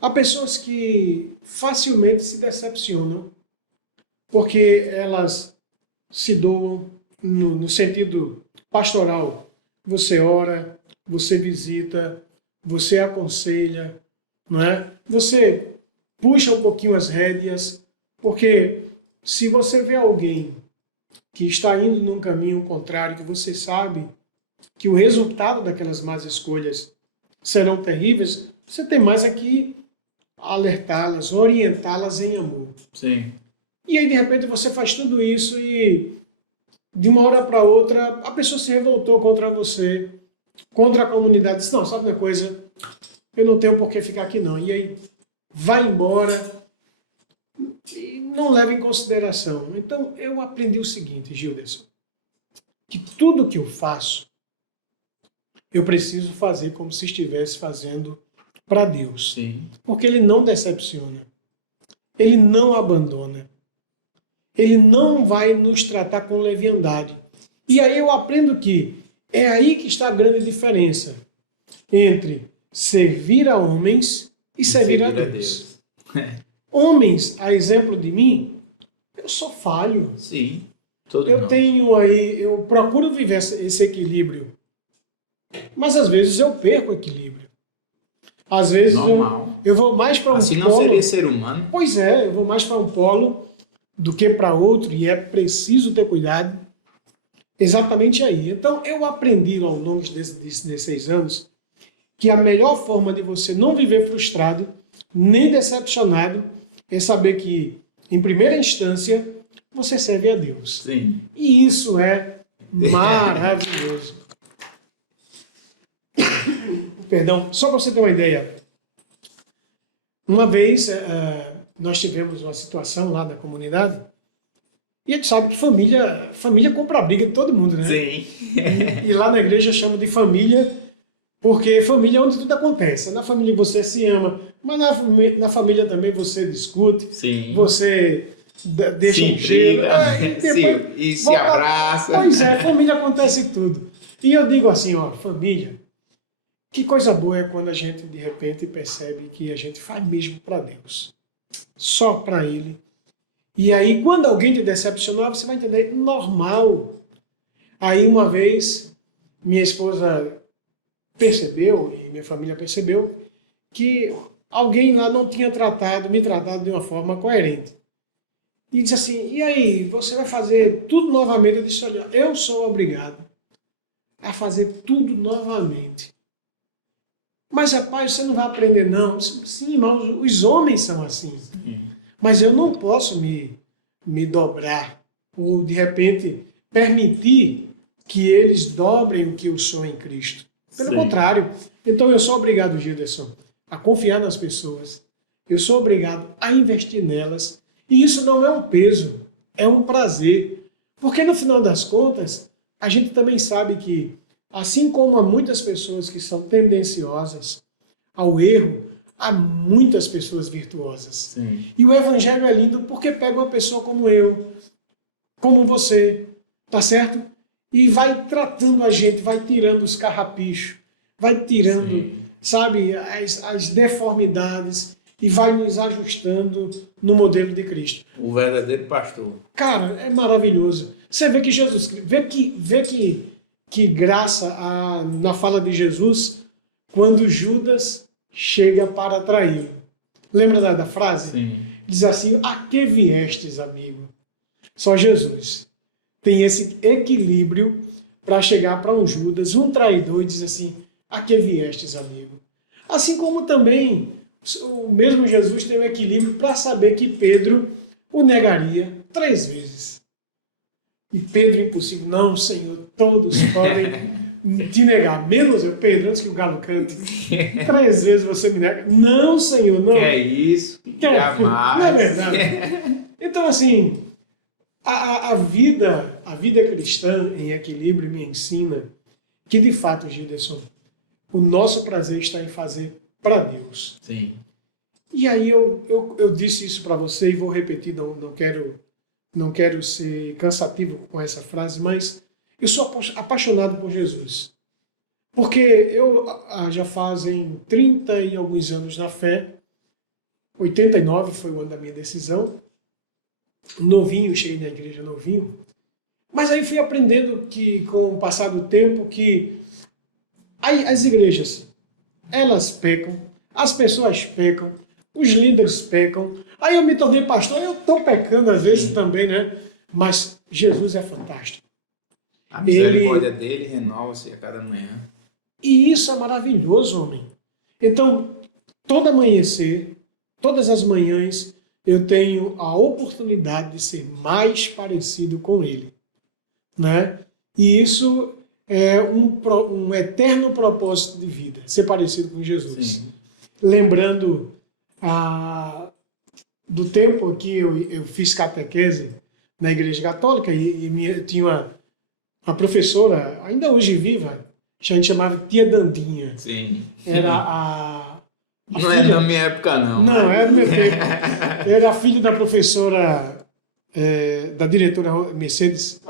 Há pessoas que facilmente se decepcionam porque elas se doam no sentido pastoral. Você ora, você visita, você aconselha, não é? Você puxa um pouquinho as rédeas, porque se você vê alguém que está indo num caminho contrário, que você sabe que o resultado daquelas más escolhas serão terríveis, você tem mais aqui alertá-las, orientá-las em amor. Sim. E aí, de repente, você faz tudo isso e, de uma hora para outra, a pessoa se revoltou contra você, contra a comunidade. Disse, não, sabe uma coisa? Eu não tenho por que ficar aqui, não. E aí, vai embora e não leva em consideração. Então, eu aprendi o seguinte, Gilderson, que tudo que eu faço, eu preciso fazer como se estivesse fazendo para Deus. Sim. Porque Ele não decepciona. Ele não abandona. Ele não vai nos tratar com leviandade. E aí eu aprendo que é aí que está a grande diferença entre servir a homens e servir a Deus. Homens, a exemplo de mim, eu sou falho. Sim. Eu procuro viver esse equilíbrio. Mas às vezes eu perco o equilíbrio. Às vezes eu vou mais para um polo. Assim não seria ser humano. Pois é, eu vou mais para um polo do que para outro e é preciso ter cuidado exatamente aí. Então eu aprendi ao longo desses 16 anos que a melhor forma de você não viver frustrado nem decepcionado é saber que, em primeira instância, você serve a Deus. Sim. E isso é maravilhoso. Perdão, só para você ter uma ideia. Uma vez nós tivemos uma situação lá na comunidade e a gente sabe que família compra a briga de todo mundo, né? Sim. E lá na igreja chamam de família porque família é onde tudo acontece. Na família você se ama, mas na família também você discute, Sim. você deixa um gelo. E se abraça. Pois é, família acontece tudo. E eu digo assim, ó, família, que coisa boa é quando a gente de repente percebe que a gente faz mesmo para Deus. Só para Ele. E aí quando alguém te decepcionar, você vai entender, normal. Aí uma vez, minha esposa percebeu, e minha família percebeu, que alguém lá não tinha me tratado de uma forma coerente. E disse assim, e aí, você vai fazer tudo novamente? Eu disse, olha, eu sou obrigado a fazer tudo novamente. Mas, rapaz, você não vai aprender, não. Sim, irmãos, os homens são assim. Mas eu não posso me dobrar, ou, de repente, permitir que eles dobrem o que eu sou em Cristo. Pelo contrário. Então, eu sou obrigado, Gilderson, a confiar nas pessoas. Eu sou obrigado a investir nelas. E isso não é um peso, é um prazer. Porque, no final das contas, a gente também sabe que, assim como há muitas pessoas que são tendenciosas ao erro, há muitas pessoas virtuosas. Sim. E o Evangelho é lindo porque pega uma pessoa como eu, como você, tá certo? E vai tratando a gente, vai tirando os carrapichos, vai tirando, sabe, as deformidades e vai nos ajustando no modelo de Cristo. O verdadeiro pastor. Cara, é maravilhoso. Você vê que Jesus, vê que graça na fala de Jesus quando Judas chega para traí-lo. Lembra da frase? Sim. Diz assim, a que viestes, amigo? Só Jesus tem esse equilíbrio para chegar para um Judas, um traidor, e diz assim, a que viestes, amigo? Assim como também o mesmo Jesus tem o equilíbrio para saber que Pedro o negaria 3 vezes. E Pedro, impossível, não, Senhor, todos podem te negar, menos eu, Pedro, antes que o galo cante. 3 vezes você me nega. Não, Senhor, não. Que é isso? Jamais. Não é verdade. Então, assim, a vida cristã em equilíbrio me ensina que, de fato, Gilderson, o nosso prazer está em fazer para Deus. Sim. E aí eu disse isso para você e vou repetir, não quero ser cansativo com essa frase, mas eu sou apaixonado por Jesus. Porque eu já fazem 30 e alguns anos na fé, 89 foi o ano da minha decisão, novinho, cheguei na igreja novinho, mas aí fui aprendendo que, com o passar do tempo, que as igrejas, elas pecam, as pessoas pecam, os líderes pecam. Aí eu me tornei pastor, eu estou pecando às vezes também, né? Mas Jesus é fantástico. A misericórdia dele renova-se a cada manhã. E isso é maravilhoso, homem. Então, todo amanhecer, todas as manhãs, eu tenho a oportunidade de ser mais parecido com ele, né? E isso é um eterno propósito de vida, ser parecido com Jesus. Sim. Lembrando do tempo que eu fiz catequese na Igreja Católica tinha uma professora, ainda hoje viva, a gente chamava Tia Dandinha. Sim. Era a Não filha, é da minha época, não. Não, mas... é do meu tempo. Era a filha da professora, da diretora Mercedes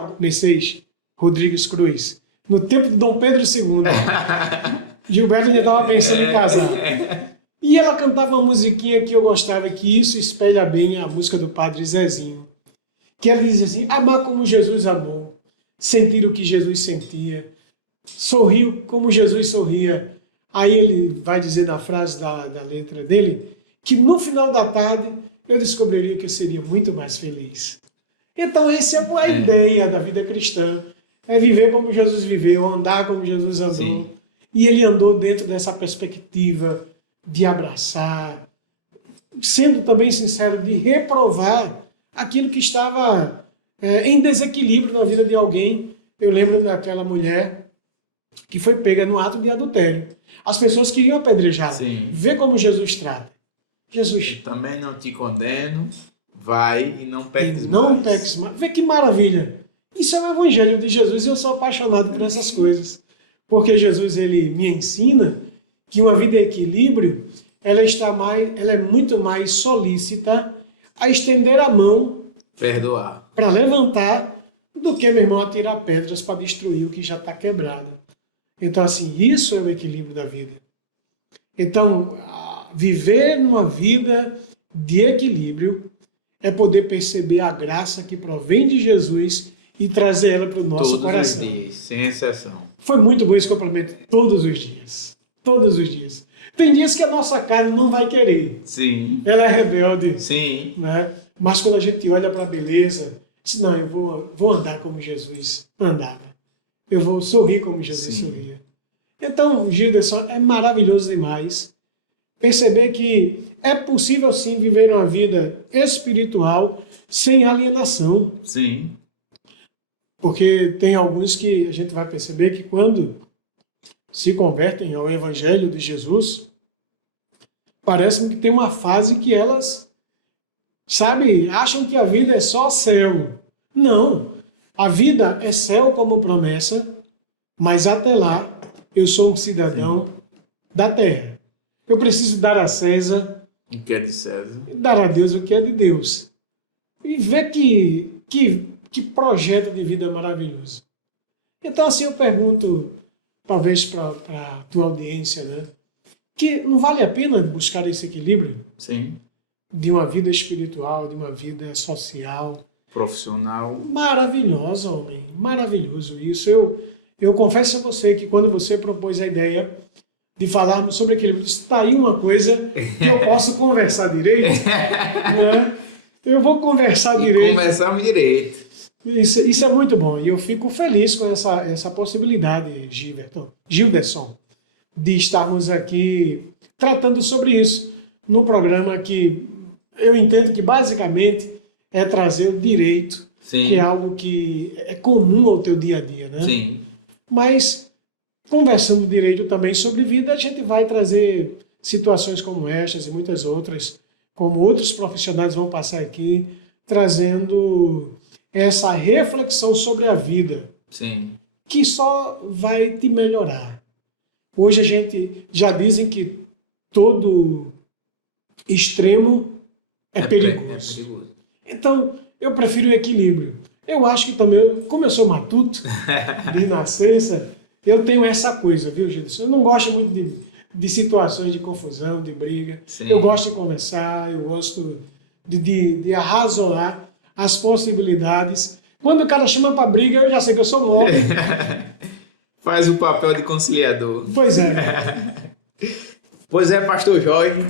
Rodrigues Cruz. No tempo de Dom Pedro II. Gilberto ainda estava pensando em casar. E ela cantava uma musiquinha que eu gostava, que isso espelha bem a música do Padre Zezinho. Que ela dizia assim, amar como Jesus amou, sentir o que Jesus sentia, sorrir como Jesus sorria. Aí ele vai dizer na frase da letra dele, que no final da tarde eu descobriria que eu seria muito mais feliz. Então essa é a ideia da vida cristã, é viver como Jesus viveu, andar como Jesus andou. Sim. E ele andou dentro dessa perspectiva de abraçar, sendo também sincero, de reprovar aquilo que estava em desequilíbrio na vida de alguém. Eu lembro daquela mulher que foi pega no ato de adultério. As pessoas queriam apedrejá-la. Vê como Jesus trata. Jesus, eu também não te condeno, vai e não peques mais. Não peques mais. Vê que maravilha. Isso é o evangelho de Jesus e eu sou apaixonado por essas coisas. Porque Jesus ele me ensina que uma vida em equilíbrio, ela é muito mais solícita a estender a mão, perdoar, para levantar, do que, meu irmão, atirar pedras para destruir o que já está quebrado. Então, assim, isso é o equilíbrio da vida. Então, viver numa vida de equilíbrio é poder perceber a graça que provém de Jesus e trazer ela para o nosso coração. Todos os dias, sem exceção. Foi muito bom esse complemento. Todos os dias. Todos os dias. Tem dias que a nossa carne não vai querer. Sim. Ela é rebelde. Sim. Né? Mas quando a gente olha para a beleza, diz, não, eu vou andar como Jesus andava. Eu vou sorrir como Jesus sorria. Então, Gilderson, é maravilhoso demais perceber que é possível sim viver uma vida espiritual sem alienação. Sim. Porque tem alguns que a gente vai perceber que quando se convertem ao Evangelho de Jesus, parece-me que tem uma fase que elas, acham que a vida é só céu. Não. A vida é céu como promessa, mas até lá eu sou um cidadão da terra. Eu preciso dar a César o que é de César, e dar a Deus o que é de Deus. E ver que projeto de vida maravilhoso. Então, assim, eu pergunto, talvez para a tua audiência, né? Que não vale a pena buscar esse equilíbrio? Sim. De uma vida espiritual, de uma vida social. Profissional. Maravilhosa, homem. Maravilhoso isso. Eu confesso a você que quando você propôs a ideia de falarmos sobre equilíbrio, está aí uma coisa que eu posso conversar direito, né? Eu vou conversar direito. Conversamos direito. Isso é muito bom. E eu fico feliz com essa possibilidade, Gilderson, de estarmos aqui tratando sobre isso no programa que eu entendo que basicamente é trazer o direito, Sim. que é algo que é comum ao teu dia a dia, né? Sim. Mas, conversando direito também sobre vida, a gente vai trazer situações como estas e muitas outras, como outros profissionais vão passar aqui, trazendo essa reflexão sobre a vida. Sim. Que só vai te melhorar. Hoje a gente já dizem que todo extremo é perigoso. É perigoso. Então, eu prefiro o equilíbrio. Eu acho que também, como eu sou matuto, de nascença, eu tenho essa coisa, viu, Gilson? Eu não gosto muito de situações de confusão, de briga. Sim. Eu gosto de conversar, eu gosto de arrazoar as possibilidades. Quando o cara chama para briga, eu já sei que eu sou mole. Faz o papel de conciliador. Pois é. Pois é, pastor Jorge,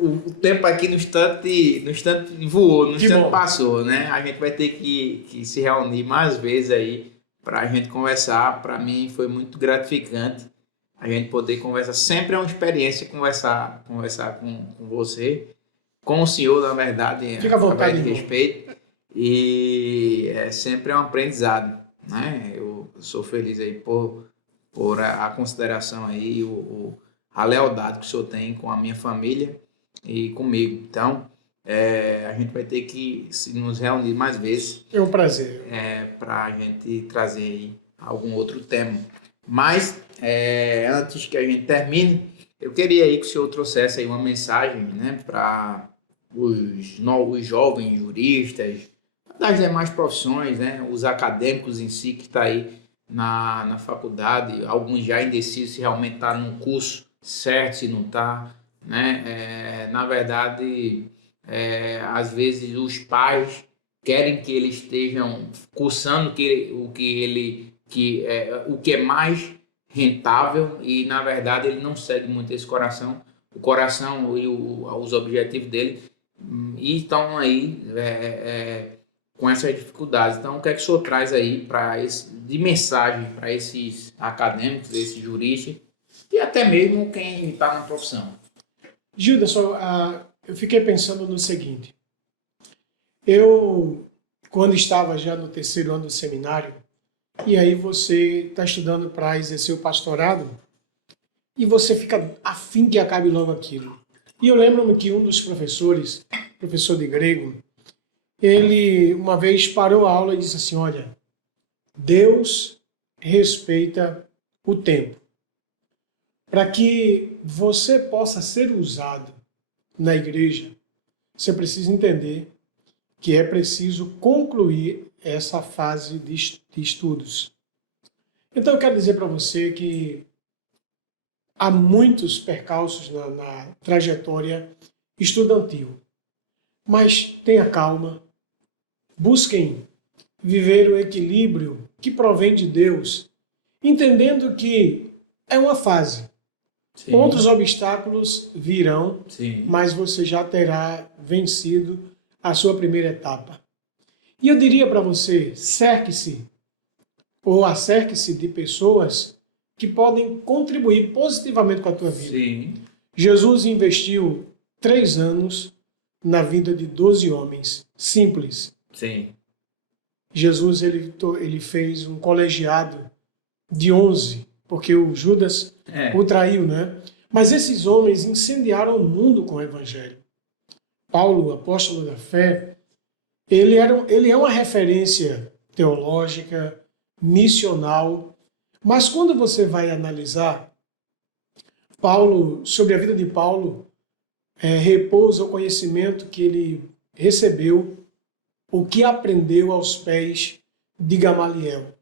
o tempo aqui no instante voou, no instante passou, né? A gente vai ter que se reunir mais vezes aí para a gente conversar. Para mim foi muito gratificante a gente poder conversar. Sempre é uma experiência conversar com você, com o senhor, na verdade. Fica à vontade, de respeito. E sempre é um aprendizado, né? Eu sou feliz aí por a consideração aí, a lealdade que o senhor tem com a minha família e comigo. Então, a gente vai ter que nos reunir mais vezes É um prazer. para a gente trazer aí algum outro tema. Mas, antes que a gente termine, eu queria aí que o senhor trouxesse aí uma mensagem, né, para os novos jovens juristas, das demais profissões, né, os acadêmicos em si que está aí na faculdade, alguns já indecisos se realmente está no curso certo, se não está, né? Na verdade, às vezes os pais querem que eles estejam cursando o que é mais rentável e na verdade ele não segue muito esse coração, o coração e os objetivos dele e estão aí com essas dificuldades. Então, o que é que o senhor traz aí de mensagem para esses acadêmicos, esses juristas e até mesmo quem está na profissão? Gilderson, eu fiquei pensando no seguinte. Eu, quando estava já no terceiro ano do seminário, e aí você está estudando para exercer o pastorado, e você fica afim que acabe logo aquilo. E eu lembro-me que um dos professores, professor de grego, ele uma vez parou a aula e disse assim, olha, Deus respeita o tempo. Para que você possa ser usado na igreja, você precisa entender que é preciso concluir essa fase de estudos. Então eu quero dizer para você que há muitos percalços na trajetória estudantil, mas tenha calma, busquem viver o equilíbrio que provém de Deus, entendendo que é uma fase. Sim. Outros obstáculos virão, Sim. mas você já terá vencido a sua primeira etapa. E eu diria para você, cerque-se ou acerque-se de pessoas que podem contribuir positivamente com a tua vida. Sim. Jesus investiu 3 anos na vida de 12 homens, simples. Sim. Jesus ele fez um colegiado de 11, porque o Judas o traiu, né? Mas esses homens incendiaram o mundo com o evangelho. Paulo, apóstolo da fé, ele é uma referência teológica, missional, mas quando você vai analisar sobre a vida de Paulo, repousa o conhecimento que ele recebeu, o que aprendeu aos pés de Gamaliel.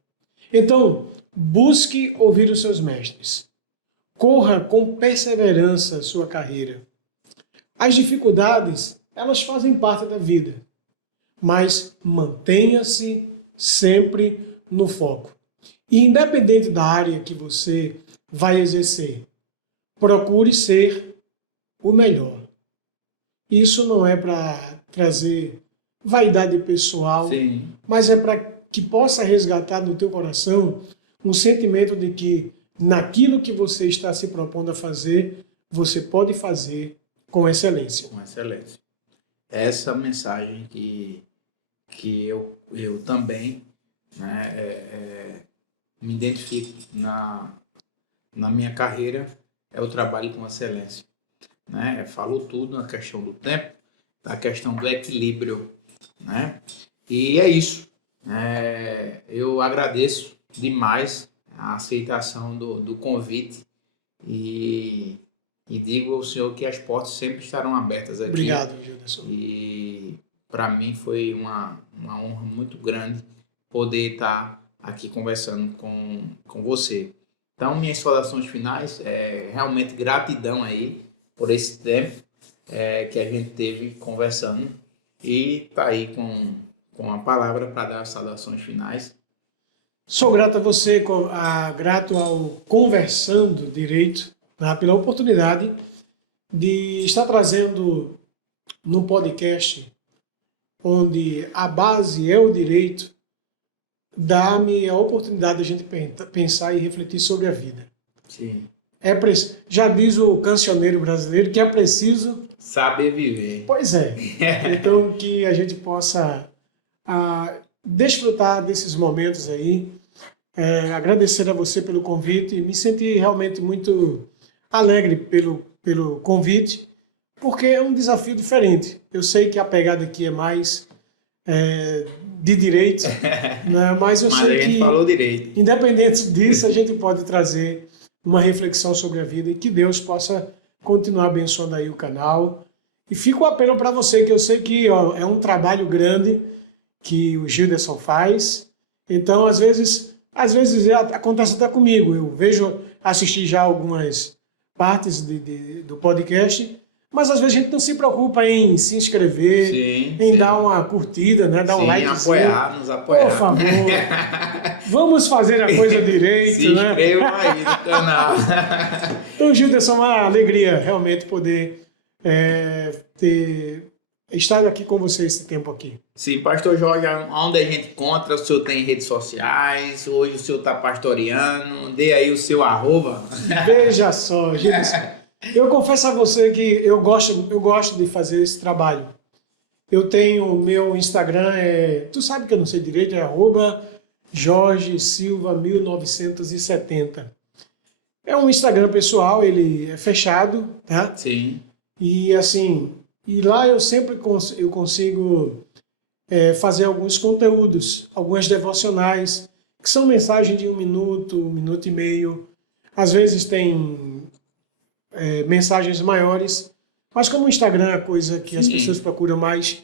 Então, busque ouvir os seus mestres. Corra com perseverança sua carreira. As dificuldades, elas fazem parte da vida, mas mantenha-se sempre no foco. E independente da área que você vai exercer, procure ser o melhor. Isso não é para trazer vaidade pessoal, Sim. mas é para que possa resgatar no teu coração um sentimento de que naquilo que você está se propondo a fazer, você pode fazer com excelência. Com excelência. Essa mensagem que eu também, né, me identifico na minha carreira é o trabalho com excelência. Né? Falou tudo na questão do tempo, da questão do equilíbrio. Né? E é isso. Eu agradeço demais a aceitação do convite e digo ao senhor que as portas sempre estarão abertas aqui. Obrigado, Gilderson. E para mim foi uma honra muito grande poder estar aqui conversando com você. Então, minhas saudações finais, realmente gratidão aí por esse tempo que a gente teve conversando e tá aí com a palavra para dar as saudações finais. Sou grato a você, grato ao Conversando Direito, né, pela oportunidade de estar trazendo no podcast, onde a base é o direito, dá-me a oportunidade de a gente pensar e refletir sobre a vida. Sim. Já diz o cancioneiro brasileiro que é preciso saber viver. Pois é. Então, que a gente possa desfrutar desses momentos aí. Agradecer a você pelo convite. Me senti realmente muito alegre pelo convite, porque é um desafio diferente. Eu sei que a pegada aqui é mais de direito, né? Mas eu Mas sei a gente que, falou direito. independente disso, a gente pode trazer uma reflexão sobre a vida e que Deus possa continuar abençoando aí o canal. E fica o apelo para você, que eu sei que é um trabalho grande que o Gilderson faz. Então, às vezes acontece até comigo. Eu assisti já algumas partes do podcast, mas às vezes a gente não se preocupa em se inscrever, Sim. dar uma curtida, né? Dar um likezinho. Nos apoiar. Por favor, vamos fazer a coisa direito, se né? inscrevam aí no canal. Então, Gilderson, é uma alegria realmente poder estar aqui com você esse tempo aqui. Sim, Pastor Jorge, onde a gente encontra? O senhor tem redes sociais? Hoje o senhor está pastoreando? Dê aí o seu @. Veja só, Gilderson. Eu confesso a você que eu gosto de fazer esse trabalho. Eu tenho meu Instagram, tu sabe que eu não sei direito, é @jorgesilva1970. É um Instagram pessoal, ele é fechado, tá? Sim. E assim, lá eu sempre consigo fazer alguns conteúdos, algumas devocionais, que são mensagens de 1 minuto, 1 minuto e meio. Às vezes tem mensagens maiores, mas como o Instagram é a coisa que as pessoas procuram mais,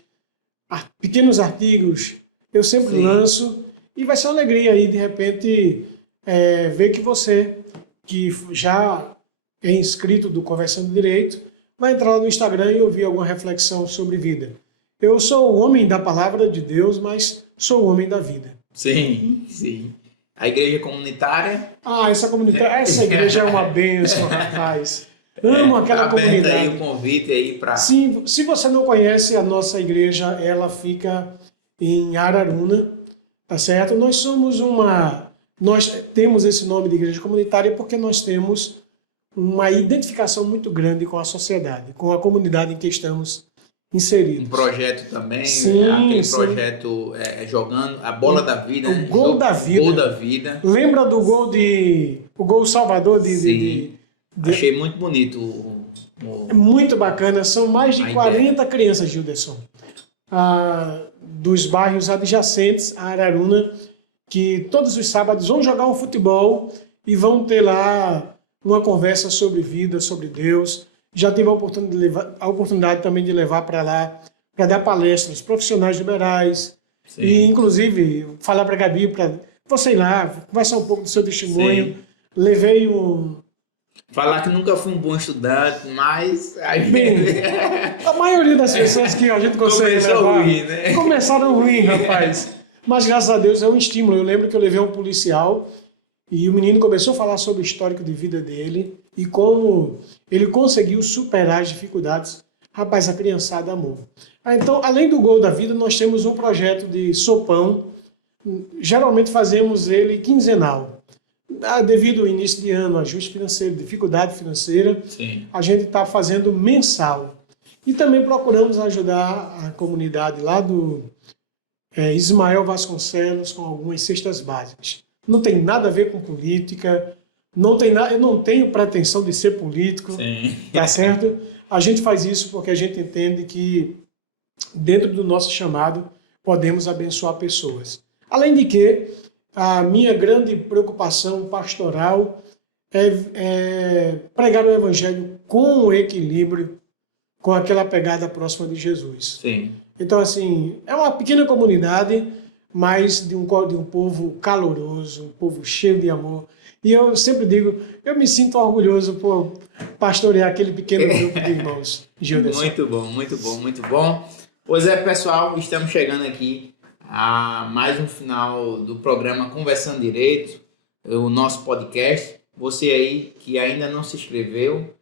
pequenos artigos, eu sempre lanço, e vai ser uma alegria aí, de repente, ver que você, que já é inscrito do Conversando Direito, vai entrar lá no Instagram e ouvir alguma reflexão sobre vida. Eu sou o homem da palavra de Deus, mas sou o homem da vida. Sim. A igreja comunitária? Essa igreja é uma bênção, rapaz. Amo aquela comunidade. Aí o convite aí para... Sim, se você não conhece a nossa igreja, ela fica em Araruna, tá certo? Nós temos esse nome de igreja comunitária porque nós temos uma identificação muito grande com a sociedade, com a comunidade em que estamos inseridos. Um projeto também, sim. Projeto jogando a bola da vida. O gol da vida. Gol da vida. Lembra do gol o gol salvador Achei muito bonito. Muito bacana. São mais de 40 crianças, Gilderson, dos bairros adjacentes a Araruna, que todos os sábados vão jogar um futebol e vão ter lá uma conversa sobre vida, sobre Deus. Já tive a oportunidade também de levar para lá, para dar palestras profissionais liberais. Sim. E, inclusive, falar para a Gabi, para você ir lá, conversar um pouco do seu testemunho. Sim. Levei Falar que nunca fui um bom estudante, mas... a maioria das pessoas que a gente consegue levar... ruim, né? Começaram ruim, rapaz. Mas, graças a Deus, é um estímulo. Eu lembro que eu levei um policial e o menino começou a falar sobre o histórico de vida dele e como ele conseguiu superar as dificuldades. Rapaz, a criançada amou. Então, além do Gol da Vida, nós temos um projeto de sopão. Geralmente fazemos ele quinzenal. Devido ao início de ano, ajuste financeiro, dificuldade financeira, sim, a gente está fazendo mensal. E também procuramos ajudar a comunidade lá do Ismael Vasconcelos com algumas cestas básicas. Não tem nada a ver com política, eu não tenho pretensão de ser político, sim, tá certo? A gente faz isso porque a gente entende que dentro do nosso chamado podemos abençoar pessoas. Além de que a minha grande preocupação pastoral é pregar o evangelho com equilíbrio, com aquela pegada próxima de Jesus. Sim. Então, assim, é uma pequena comunidade, mas de um povo caloroso, um povo cheio de amor. E eu sempre digo, eu me sinto orgulhoso por pastorear aquele pequeno grupo de irmãos. Gilderson. Muito bom. Pois é, pessoal, estamos chegando aqui a mais um final do programa Conversando Direito, o nosso podcast. Você aí que ainda não se inscreveu,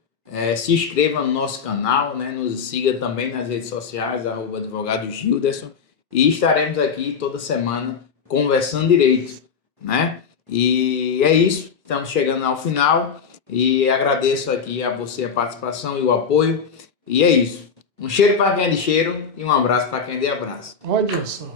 se inscreva no nosso canal, né? Nos siga também nas redes sociais, @advogado Gilderson, e estaremos aqui toda semana conversando direito, né? E é isso, estamos chegando ao final e agradeço aqui a você a participação e o apoio, e é isso. Um cheiro para quem é de cheiro e um abraço para quem é de abraço. Olha só.